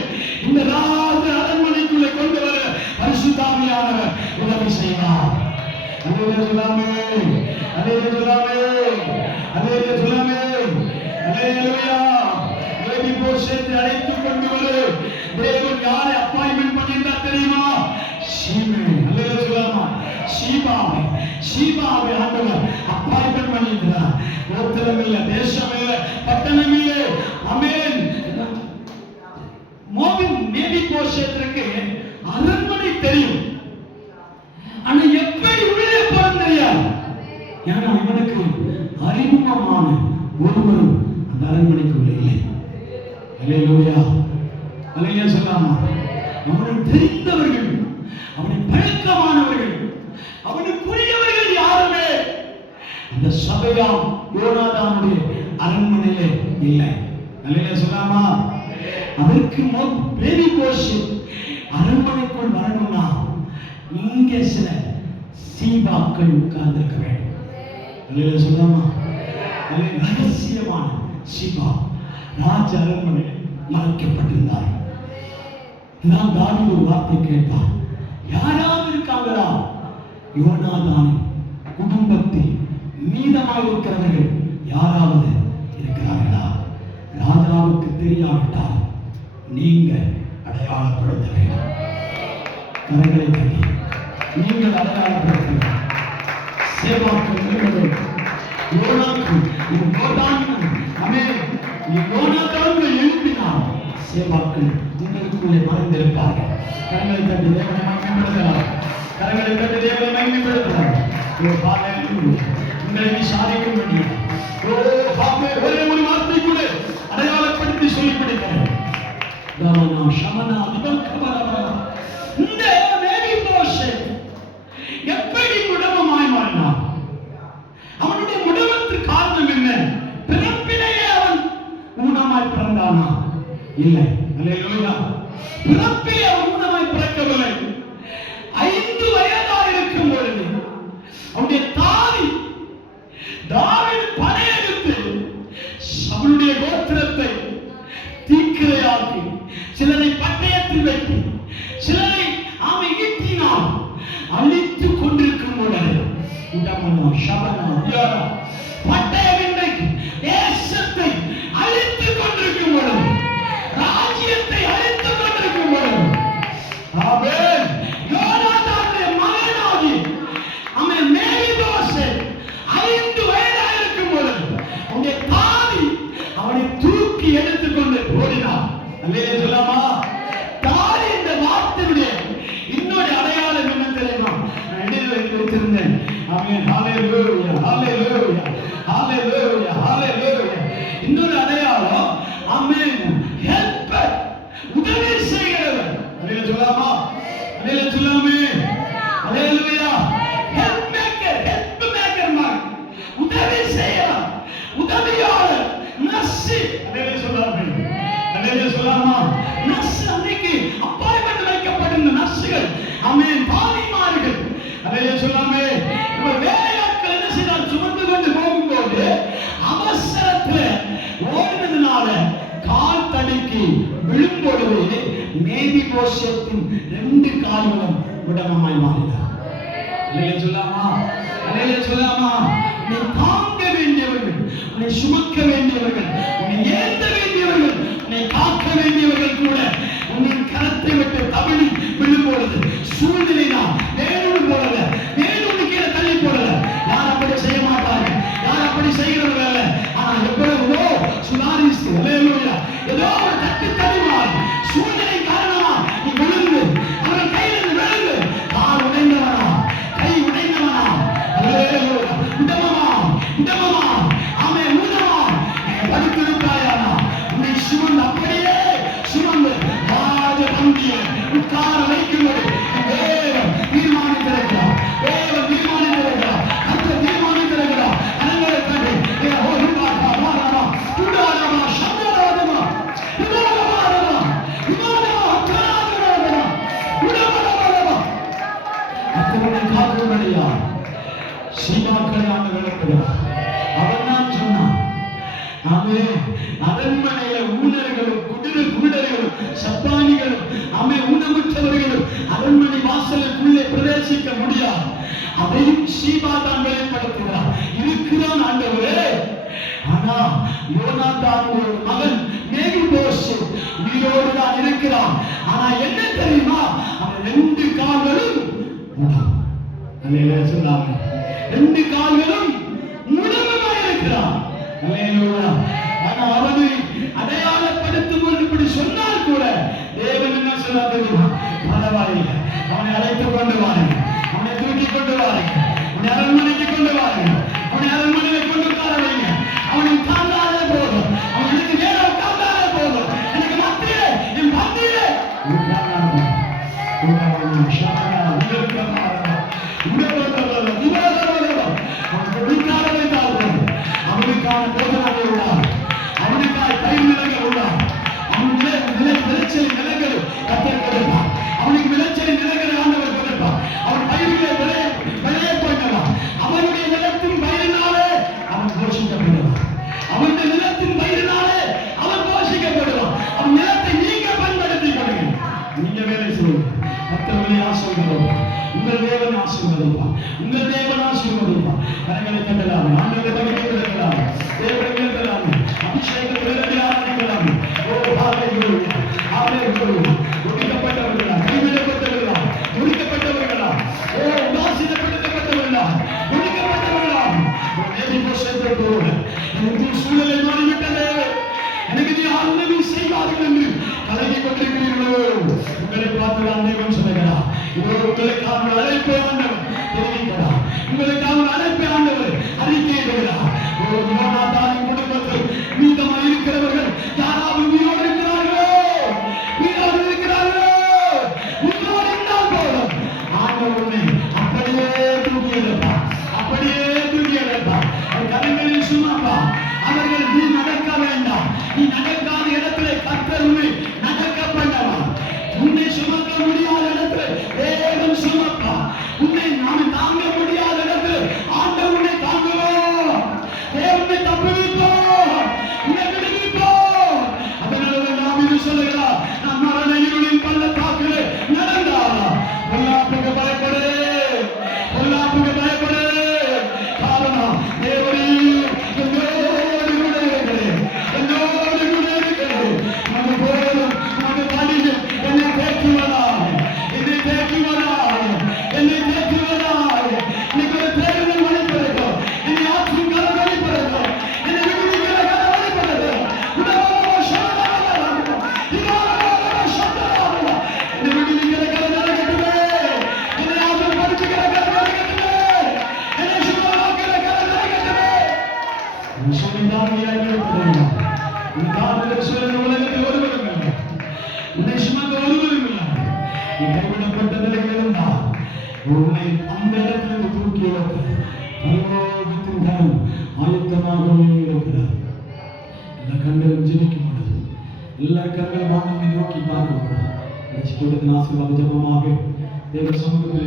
இந்த ராஜ அரண்மனைக்குள்ளே கொண்டு வர பரிசுத்த ஆவியானவர் உதவி செய்வார். அல்லேலூயா சொல்லாமே? அல்லேலூயா சொல்லாமே? அல்லேலூயா சொல்லாமே? அல்லேலூயா. மேபி போஸ்டை அழைத்து கொண்டு வர தேவன் யாரை அப்பாயின்மென்ட் பண்ணியிருந்தார் தெரியுமா? சீமே. அல்லேலூயா சொல்லாமா? சீபாவை ஆண்டவர் அப்பாயின்மென்ட் பண்ணியிருக்கிறார். கோத்திரம் இல்ல, தேசம் இல்ல, பட்டணம் இல்ல. ஆமென். மேபி போஸ்டருக்கு அரண்மனை தெரியும், ஆனா எப்படி உள்ளே போறது தெரியாது. ஏன்னா இவனுக்கு அறிமுகமான ஒருவரும் அந்த அரண்மனைக்குள்ளே இல்லை. அல்லேலூயா. அல்லேலூயா சொல்லாமா? அவனுக்கு தெரிந்தவர்கள், அவனுக்கு பழக்கமானவர்கள், அவனுக்குரியவர்கள் யாருமே அந்த சபையாம் யோனாதானுடைய அரண்மனையிலே இல்லை. அல்லேலூயா சொல்லாமா? அதற்கு மேபி போஸ்ட் அரண்மனைக்குள் வரணும்னா இங்கே சில சீபாக்கள் உட்கார்ந்திருக்க வேண்டும். அல்லேலூயா சொல்லாமா? ரகசியமான சீபா ராஜ அரண்மனை மறைக்கப்பட்டிருந்தார். நான் தாவீது ஒரு வார்த்தை கேட்டார், யாராவது இருக்காங்களா யோனாதானின் குடும்பத்தில் மீதமாக இருக்கிறவர்கள் யாராவது இருக்கிறார்களா? ராஜாவுக்கு தெரியாவிட்டால் நீங்க அடையாளப்படுத்த வேண்டும். கரங்களை கட்டி நீங்கள் அடையாளப்படுத்த சேவாக்கள் எழுப்பினால் சேவாக்கள் உங்களுக்குள்ளே மறைந்திருப்பார்கள். கரங்களை கட்டி தேவனை மகிமைப்படுத்தலாம். கரங்களை கட்டி தேவனை மகிமைப்படுத்தலாம். உங்களை விசாரிக்க வேண்டிய ஒரே ஒரு வார்த்தை கூட அடையாளப்படுத்தி சொல்லி பிடிக்கிறேன். இந்த மேபி போஸ்ட் எப்படி முடமாய் மாறினான்? அவனுடைய முடமத்துக்கு காரணம் என்ன? பிறப்பிலேயே அவன் ஊனமாய் பிறந்தானா? இல்லை. அல்லேலூயா. பிறப்பிலே அவன் ஊனமாய் பிறக்கவில்லை. 5 வயதாக இருக்கும் பொழுது அவனுடைய தாய் தாவீது படையெடுத்து அவனுடைய கோத்திரத்தை தீக்கிரையாக்கி சிலரை பட்டயத்தில் வைத்து சிலரை ஆமை ஈட்டினால் அழித்துக் கொண்டிருக்கும் பொழுது பட்டயவின்றை தேசத்தை அழித்துக் கொண்டிருக்கும் பொழுது, ராஜ்யத்தை அழித்துக் கொண்டிருக்கும் பொழுது, ஆமென், யோனாதானுடைய மகனாகி அவன் மேலிதோசை 5 வயதாக இருக்கும் பொழுது அவனுடைய தாதி அவனை தூக்கி எடுத்துக்கொண்டு ஓடினார். அல்லேலூயா சொல்லாமா? தாதி இந்த வார்த்தையுடைய இன்னொரு அடையாளம் என்ன தெரியுமா? நான் எழுதி வைத்திருந்தேன். ஆமென். ஹalleluya, ஹalleluya, ஹalleluya, ஹalleluya. இன்னொரு அடையாளம் ஆமென், ஹெல்பர், உதவி செய்கிறவர். அல்லேலூயா சொல்லாமா? அல்லேலூயா சொல்லாமே? அல்லேலூயா. ஹெல்ப் மேக்கர், ஹெல்ப் மேக்கர் மாதிரி உதவி செய்யலாம், உதவியாளர், நர்ஸ். அல்லேலூயா சொல்லாமே? அல்லேலூயா சொல்லாமா? நர்ஸ் அன்னைக்கு அப்பாயின்மென்ட் வைக்கப்பட்டிருந்த நர்ஸ்கள், ஆமென், பாதிமார்கள். அல்லேலூயா சொல்லாமே? இவர் வேலையாட்கள் என்ன செய்தார்? சுமந்து கொண்டு போகும்போது அவசரத்தில் ஓடினதுனால கால் தடுக்கி விழும்பொழுது மேபி போஷத்தின் 2 கால்களும் விடமாய் மாறினார். அல்லேலூயா சொல்லாமா? அல்லேலூயா சொல்லாமா? நீ தாங்க வேண்டியவர்கள், உன்னை சுமக்க வேண்டியவர்கள், உன்னை ஏந்த வேண்டியவர்கள், உன்னை காக்க வேண்டியவர்கள் கூட உன்னை கரத்தை விட்டு தவிழி விழும்பொழுது சூழ்நிலை தான் வேறொரு போடல, வேறொரு கீழே தள்ளி போடல. யார் அப்படி செய்ய மாட்டார்கள், யார் அப்படி செய்கிறவர்கள் அல்ல. ஆனால் எப்பொழுதோ சுதாரித்து அல்லேலூயா ஏதோ ஒரு தட்டு தடுமாறி சூழ்நிலை காரணமா நீ விழுந்து அவன் கையிலிருந்து விழுந்து கால் உடைந்தவனா, கை உடைந்தவனா, அல்லேலூயா, இடமமா, ஆமென், ஊனமா படுத்திருப்பாயானா அரண்மனை வாசலுக்குள்ளே பிரவேசிக்க முடியாது. அதையும் சீபா தான் வெளிப்படுத்துகிறார். இருக்கிறான் ஆண்டவரே. ஆனா யோனாத்தானுடைய மகன் மேகிபோசு உயிரோடு தான் இருக்கிறான். ஆனா என்ன தெரியுமா, அவன் 2 கால்களும் முடம். அல்லேலூயா சொல்லாம 2 கால்களும் முடமாய் இருக்கிறான். அல்லேலூயா. ஆனா அவனை அடையாளப்படுத்தும் போது இப்படி சொன்னால் கூட தேவன் என்ன சொல்ல தெரியுமா, பரவாயில்லை, அவனை அழைத்துக் கொண்டு வாருங்க, அவனை தூக்கி கொண்டு வாருங்க, அவனை அரண்மனைக்கு கொண்டு வாருங்க, அவனை அரண்மனையை கொண்டு உட்கார வைங்க, அவனை உட்கார்ந்தாலே போதும், அவனுக்கு மேல உட்கார்ந்தாலே போதும், எனக்கு மத்தியிலே என் மத்தியிலே அவனுக்கான போதனை உள்ளார், அவனுக்கான பயிர் நிலங்கள் உள்ளார், அவனுடைய விளைச்சல் நிலங்கள் கத்தர் கொடுப்பார், அவனுக்கு விளைச்சல் நிலங்களை ஆண்டவர் கொடுப்பார், அவன் பயிர்களை விளைய பண்ணுவான், அவனுடைய நிலத்தின் பயிரினாலே அவன் போஷிக்கப்படுவான், அவனுடைய நிலத்தின் பயிரினாலே அவன் போஷிக்கப்படுவான். அவன் நிலத்தை நீங்க பயன்படுத்திக் கொடுங்க, நீங்க வேலை செய்யுங்க. கர்த்தருடைய ஆசீர்வாதம், உங்கள் தேவன் ஆசீர்வதிப்பார், உங்கள் தேவன் ஆசீர்வதிப்பார். கரங்களை கட்டலாம், ஆண்டவரை பகிர்ந்து விடலாம், தேவனை கட்டலாம், அபிஷேகத்தை விளையாடலாம். ஓ ஹalleluya, ஹalleluya. ஒடுக்கப்பட்டவர்களா, கைவிடப்பட்டவர்களா, ஒடுக்கப்பட்டவர்களா, ஓ உதாசீனப்படுத்தப்பட்டவர்களா, ஒடுக்கப்பட்டவர்களா, மேகிபோசேத்தை போல எனக்கு சூழலை மாறிவிட்டது, எனக்கு நீ உதவி செய்வார்கள் என்று கலங்கிக் கொண்டிருக்கிறீர்களோ, உங்களை பார்த்துதான் தேவன் சொல்லுகிறார், இதோ உங்களுக்கான அழைப்பை ஆண்டவர் தெரிவிக்கிறார், உங்களுக்கான அழைப்பை ஆண்டவர் அறிக்கையிடுகிறார். ஓ யோனாத்தானின் குடும்பத்தில் மீதமாக இருக்கிறவர்கள் யாராவது உயிரோடு இருக்கிறார்களோ, உயிரோடு இருக்கிறார்களோ, உயிரோடு இருந்தால் போதும், ஆண்டவர் உன்னை அப்படியே தூக்கி எடுப்பார், அப்படியே தூக்கி எடுப்பார். கரங்களில் சுமப்பார். அவர்கள் நீ நடக்க வேண்டாம், நீ நடக்காத இடத்திலே கர்த்தர் உன்னை நடக்க பண்ணலாம். உன்னை சுமக்க முடியாத இடத்துல தேவன் சுமப்பார். உன்னை நாம் தாங்க முடியாத இடத்துல ஆண்டவர் உன்னை தாங்குவார். தேவனை தப்புவிப்பார், உன்னை விடுவிப்பார். அதனால நாம் இது சொல்லுகிறார், நான் மரண இருளின் பள்ளத்தாக்கிலே நடந்தாலும் பொல்லாப்புக்கு பயப்படு, பொல்லாப்புக்கு பயப்படு. காரணம் தேவரீர் என்னோடு கூட இருக்கிறேன், என்னோடு கூட இருக்கிறேன். நமக்கு போதும், நமக்கு வழியில் என்னை தேற்றுவதால், என்னை தேற்றுவதால், என்னை தேற்றுவதால், இன்னைக்கு ஒரு தேர்தல் வழிபடுகிறோம், என்னை ஆற்றும் கரம் வழிபடுகிறோம், என்னை விடுவிக்கிற கரம் வழிபடுகிறோம். உடனே சோதனை இதான சோதனை என்னை விடுவிக்கிற கரம் நடக்கட்டுமே, என்னை ஆற்றும் படுத்துகிற கரம் நடக்கட்டுமே, என்னை சுகமாக்குற கரம் நடக்கட்டுமே. சொல்லிதான் இறங்கியிருக்கிறேன். உன் காதலில் சொல்லுகிற உலகத்தில் ஒருவரும் இல்லை, உன்னை சுமந்த ஒருவரும் இல்லை. நீ கைவிடப்பட்ட நிலையில் இருந்தால் உன்னை அந்த இடத்திலிருந்து தூக்கி வைக்க பரலோகத்தின் கரம் ஆயத்தமாகவே இருக்கிறார். எல்லா கண்களும் ஜெபிக்கும் பொழுது, எல்லா கண்களும் ஆண்டவரை நோக்கி பார்க்கும் பொழுது, ஆசீர்வாத ஜெபமாக தேவ சமூகத்தில்